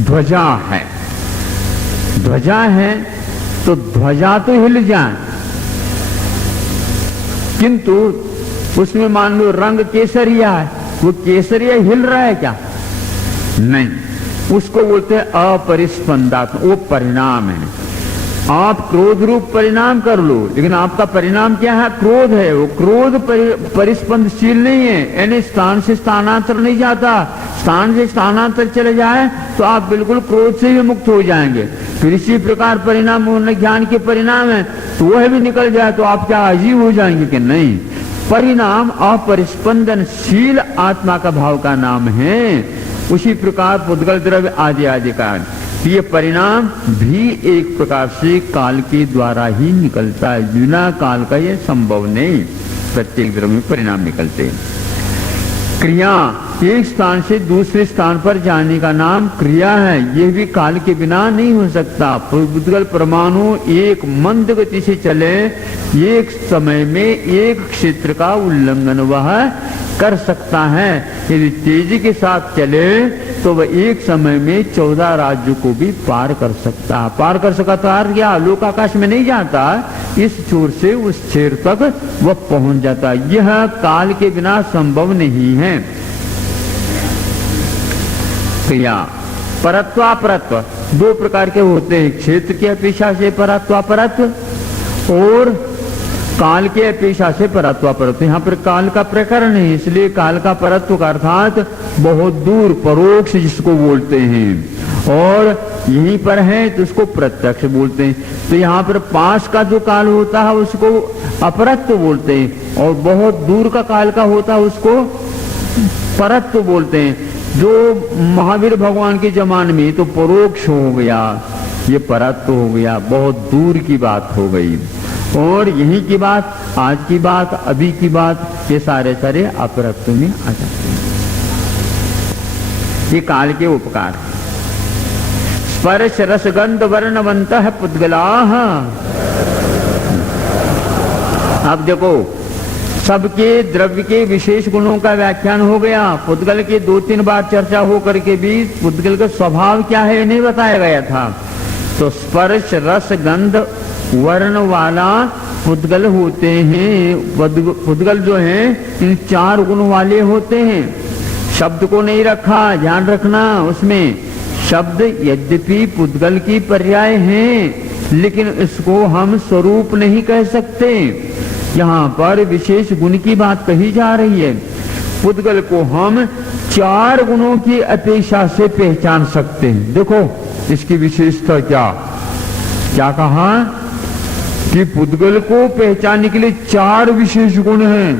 ध्वजा है तो ध्वजा तो हिल जाए, किंतु उसमें मान लो रंग केसरिया है, वो केसरिया हिल रहा है क्या? नहीं, उसको बोलते हैं अपरिस्पंदात्मक, वो परिणाम है। आप क्रोध रूप परिणाम कर लो, लेकिन आपका परिणाम क्या है? क्रोध है। वो क्रोध परिस्पंदशील नहीं है, यानी स्थान से स्थानांतर नहीं जाता। स्थान से स्थानांतर चले जाए तो आप बिल्कुल क्रोध से भी मुक्त हो जाएंगे। फिर इसी प्रकार परिणाम होने ज्ञान के परिणाम है, तो वह भी निकल जाए तो आप क्या अजीब हो जाएंगे कि नहीं? परिणाम अपरिस्पंदनशील आत्मा का भाव का नाम है। उसी प्रकार पुद्गल द्रव्य आदि आदि का ये परिणाम भी एक प्रकार से काल के द्वारा ही निकलता है, बिना काल का ये संभव नहीं। प्रत्येक द्रव्य में परिणाम निकलते हैं। क्रिया एक स्थान से दूसरे स्थान पर जाने का नाम क्रिया है, यह भी काल के बिना नहीं हो सकता। पुद्गल परमाणु एक मंद गति से चले, एक समय में एक क्षेत्र का उल्लंघन वह कर सकता है। यदि तेजी के साथ चले तो वह एक समय में 14 राज्यों को भी पार कर सकता है। पार कर सकता है क्या? लोक आकाश में नहीं जाता, इस छोर से उस छोर तक वह पहुंच जाता है। यह काल के बिना संभव नहीं है। क्रिया परत्वापरत्व दो प्रकार के होते हैं, क्षेत्र की अपेक्षा से परत्वापरत्व और काल के अपेक्षा से परत्वापरत्व। यहाँ पर काल का प्रकरण है, इसलिए काल का परत्व का अर्थात बहुत दूर, परोक्ष जिसको बोलते हैं, और यहीं पर है तो उसको प्रत्यक्ष बोलते हैं। तो यहाँ पर पास का जो काल होता है उसको अपरत्व बोलते हैं, और बहुत दूर का काल का होता है उसको परत्व बोलते हैं। जो महावीर भगवान के जमाने में तो परोक्ष हो गया, ये परत्व हो गया, बहुत दूर की बात हो गई। और यही की बात, आज की बात, अभी की बात, ये सारे सारे अपरत्व में आ जाते हैं। ये काल के उपकार। स्पर्श रस गंध वर्णवंत पुद्गलाः। अब देखो, सबके द्रव्य के विशेष गुणों का व्याख्यान हो गया। पुद्गल के 2-3 बार चर्चा हो करके भी पुद्गल का स्वभाव क्या है नहीं बताया गया था। तो स्पर्श रस गंध वर्ण वाला पुद्गल होते हैं। पुद्गल जो है इन 4 गुण वाले होते हैं। शब्द को नहीं रखा, ध्यान रखना, उसमें शब्द यद्यपि पुद्गल की पर्याय हैं, लेकिन इसको हम स्वरूप नहीं कह सकते। यहाँ पर विशेष गुण की बात कही जा रही है। पुद्गल को हम 4 गुणों की अपेक्षा से पहचान सकते हैं। देखो इसकी विशेषता क्या कहा कि पुद्गल को पहचानने के लिए 4 विशेष गुण हैं।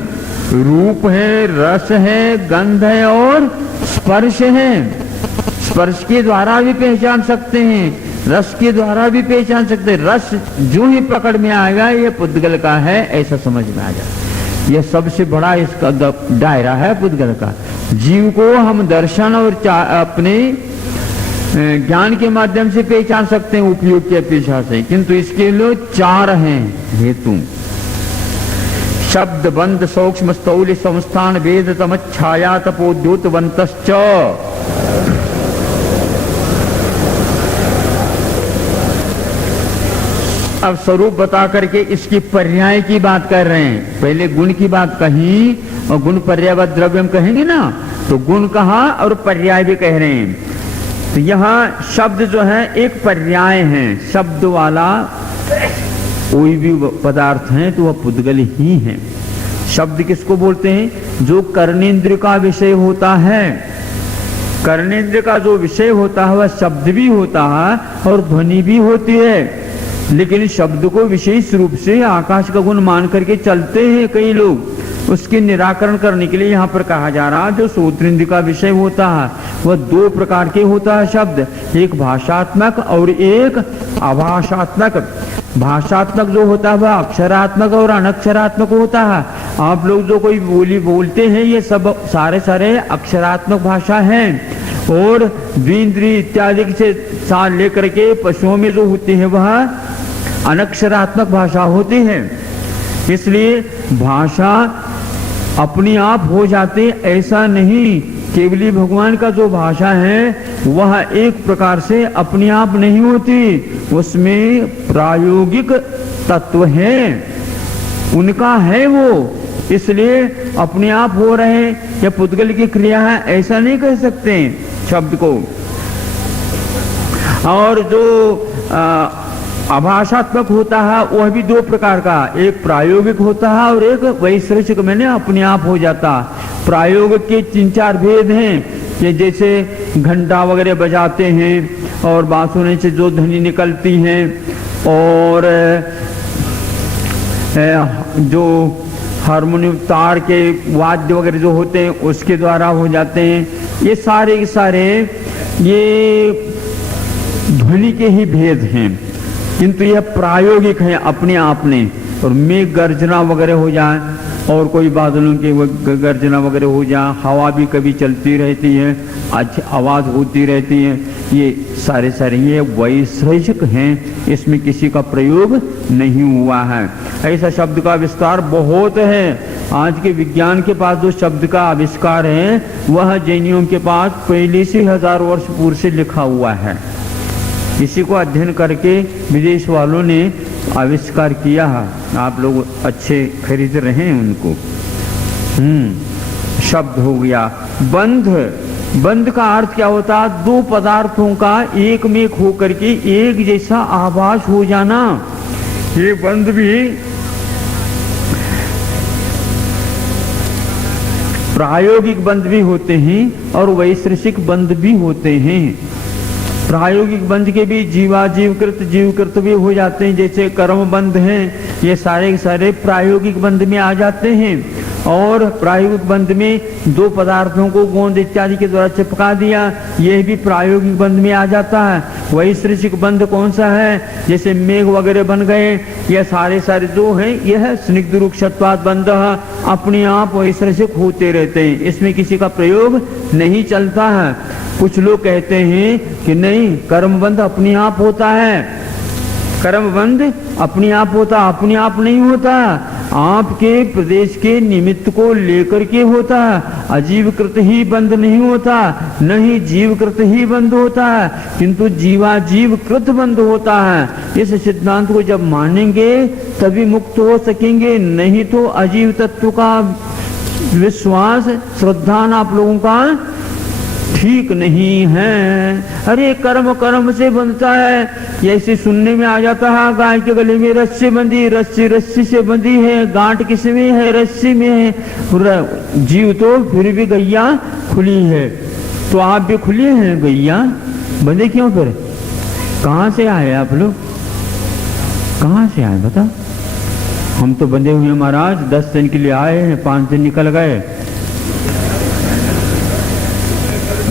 रूप है, रस है, गंध है और स्पर्श है। स्पर्श के द्वारा भी पहचान सकते हैं, रस के द्वारा भी पहचान सकते हैं। रस जो ही पकड़ में आएगा ये पुद्गल का है, ऐसा समझ में आ जाए। यह सबसे बड़ा इसका दायरा है पुद्गल का। जीव को हम दर्शन और अपने ज्ञान के माध्यम से पहचान सकते हैं उपयोग की अपेक्षा से, किंतु इसके लिए 4 हैं हेतु। शब्द बंध सूक्ष्म स्थूल संस्थान वेद तम छाया तपोद्योतवंतश्च। अब स्वरूप बता करके इसकी पर्याय की बात कर रहे हैं। पहले गुण की बात कही और गुण पर्यायवत द्रव्य हम कहेंगे ना, तो गुण कहा और पर्याय भी कह रहे हैं। तो यहाँ शब्द जो है एक पर्याय है। शब्द वाला कोई भी पदार्थ है तो वह पुद्गल ही है। शब्द किसको बोलते हैं? जो कर्णेंद्र का विषय होता है। कर्णेंद्र का जो विषय होता है वह शब्द भी होता है और ध्वनि भी होती है। लेकिन शब्द को विशेष रूप से आकाश का गुण मान करके चलते हैं कई लोग। उसके निराकरण करने के लिए यहाँ पर कहा जा रहा है जो श्रोत्रेंद्र का विषय होता है वह 2 प्रकार के होता है शब्द, एक भाषात्मक और एक अभाषात्मक। भाषात्मक जो होता है वह अक्षरात्मक और अनक्षरात्मक होता है। आप लोग जो कोई बोली बोलते हैं ये सब सारे अक्षरात्मक भाषा है, और द्विंद्रिय इत्यादि से साथ लेकर के पशुओं में जो होती है वह अनक्षरात्मक भाषा होती है। इसलिए भाषा अपनी आप हो जाती ऐसा नहीं। केवली भगवान का जो भाषा है वह एक प्रकार से अपने आप नहीं होती, उसमें प्रायोगिक तत्व है, उनका है वो। इसलिए अपने आप हो रहे या पुद्गल की क्रिया है, ऐसा नहीं कह सकते शब्द को। और जो आभासात्मक होता है वह भी दो प्रकार का, एक प्रायोगिक होता है और एक वैश्रेषिक, मैंने अपने आप हो जाता। प्रायोगिक के 3-4 भेद हैं कि जैसे घंटा वगैरह बजाते हैं और बांसुरी से जो ध्वनि निकलती हैं और जो हारमोनियम तार के वाद्य वगैरह जो होते हैं उसके द्वारा हो जाते हैं। ये सारे के सारे ये ध्वनि के ही भेद हैं, किंतु यह प्रायोगिक है अपने आप में। और मेघ गर्जना वगैरह हो जाए और कोई बादलों की गर्जना वगैरह हो जाए, हवा भी कभी चलती रहती है, अच्छी आवाज होती रहती है, ये सारे ये वैश्रेषिक हैं, इसमें किसी का प्रयोग नहीं हुआ है। ऐसा शब्द का विस्तार बहुत है। आज के विज्ञान के पास जो शब्द का आविष्कार है वह जैनियों के पास पहले से 1000 वर्ष पूर्व से लिखा हुआ है। इसी को अध्ययन करके विदेश वालों ने आविष्कार किया है। आप लोग अच्छे खरीद रहे हैं उनको। शब्द हो गया बंध। बंध का अर्थ क्या होता? दो पदार्थों का एक में एक होकर के एक जैसा आभास हो जाना। ये बंध भी प्रायोगिक बंध भी होते हैं और वैश्रेषिक बंध भी होते हैं। प्रायोगिक बंध के भी जीवकृत भी हो जाते हैं, जैसे कर्म बंध हैं, ये सारे के सारे प्रायोगिक बंध में आ जाते हैं। और प्रायोगिक बंध में दो पदार्थों को गोंद इत्यादि के द्वारा चिपका दिया, यह भी प्रायोगिक बंध में आ जाता है। वैश्रेषिक बंध कौन सा है? जैसे मेघ वगैरह बन गए, यह सारे जो हैं यह स्निग्ध रूक्षत्वाद बंध अपने आप वैश्रेषिक होते रहते हैं, इसमें किसी का प्रयोग नहीं चलता है। कुछ लोग कहते हैं कि नहीं, कर्मबंध अपने आप होता है, कर्मबंध अपने आप होता, अपने आप नहीं होता, आपके प्रदेश के निमित्त को लेकर के होता। अजीवकृत ही बंध नहीं होता, नहीं जीवकृत ही बंध होता है, किंतु जीवाजीवकृत बंध होता है। इस सिद्धांत को जब मानेंगे तभी मुक्त हो सकेंगे, नहीं तो अजीव तत्व का विश्वास श्रद्धा आप लोगों का ठीक नहीं है। अरे कर्म से बनता है, ऐसे सुनने में आ जाता है गाय के गले में रस्सी बंधी, रस्सी से बंधी है, गांठ किसमें है? रस्सी में है। जीव तो फिर भी गैया खुली है, तो आप भी खुली हैं गैया, बंधे क्यों फिर? कहाँ से आए आप लोग? कहाँ से आए बता? हम तो बंधे हुए महाराज, 10 दिन के लिए आए हैं, 5 दिन निकल गए।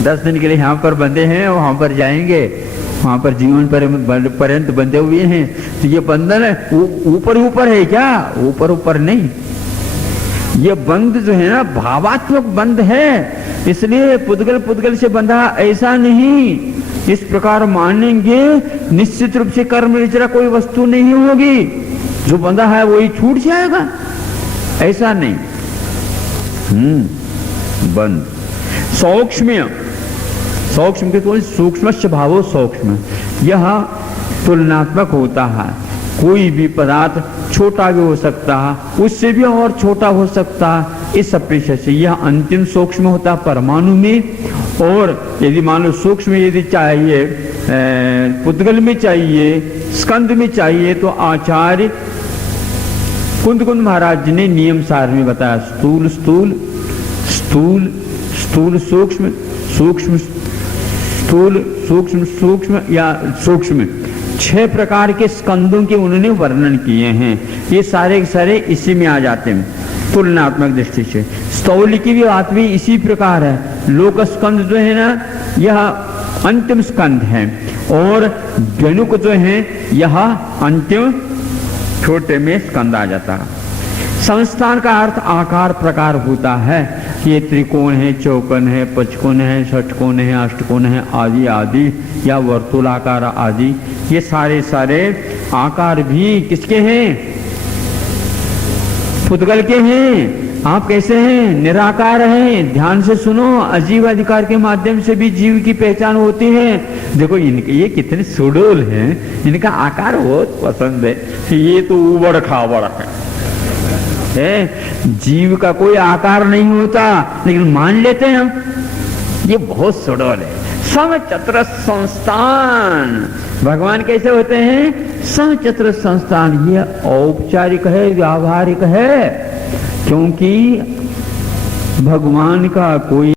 10 दिन के लिए यहाँ पर बंधे हैं और वहां पर जाएंगे, वहां पर जीवन पर्यंत बंधे हुए हैं। तो ये बंधन ऊपर है क्या? ऊपर नहीं, ये बंध जो है ना भावात्मक बंध है। इसलिए पुद्गल से बंधा ऐसा नहीं। इस प्रकार मानेंगे निश्चित रूप से कर्म विचरा कोई वस्तु नहीं होगी, जो बंधा है वही छूट जाएगा, ऐसा नहीं। बंध सूक्ष्म के तो सूक्ष्म भावो सूक्ष्म, यह तुलनात्मक होता है। कोई भी पदार्थ छोटा भी हो सकता है, उससे भी और छोटा हो सकता है। इस अपेक्षा से यह अंतिम सूक्ष्म होता है परमाणु में। और यदि मान लो सूक्ष्म यदि चाहिए, पुद्गल में चाहिए, स्कंद में चाहिए, तो आचार्य कुंद महाराज जी ने नियम सार में बताया, स्थूल स्थूल स्थूल स्थूल सूक्ष्म सूक्ष्म स्थूल सूक्ष्म सूक्ष्म या सूक्ष्म, 6 प्रकार के स्कंदों के उन्होंने वर्णन किए हैं। ये सारे के सारे इसी में आ जाते हैं तुलनात्मक दृष्टि से। स्थौल की भी बात भी इसी प्रकार है। लोक स्कंद जो है ना, यह अंतिम स्कंद है, और जनुक जो है यह अंतिम छोटे में स्कंद आ जाता है। संस्थान का अर्थ आकार प्रकार होता है। ये त्रिकोण है, चौकोन है, पचकोन है, षटकोण है, अष्टकोण है, आदि आदि, या वर्तुलाकार आदि, ये सारे आकार भी किसके हैं? पुद्गल के हैं। आप कैसे हैं? निराकार हैं। ध्यान से सुनो, अजीव अधिकार के माध्यम से भी जीव की पहचान होती है। देखो इनके ये कितने सुडोल हैं, इनका आकार बहुत पसंद है। ये तो उबड़ खाबड़ है, है। जीव का कोई आकार नहीं होता, लेकिन मान लेते हैं हम, ये बहुत सुडौल है। समचतुर संस्थान, भगवान कैसे होते हैं? समचतुर संस्थान। ये औपचारिक है, व्यावहारिक है, क्योंकि भगवान का कोई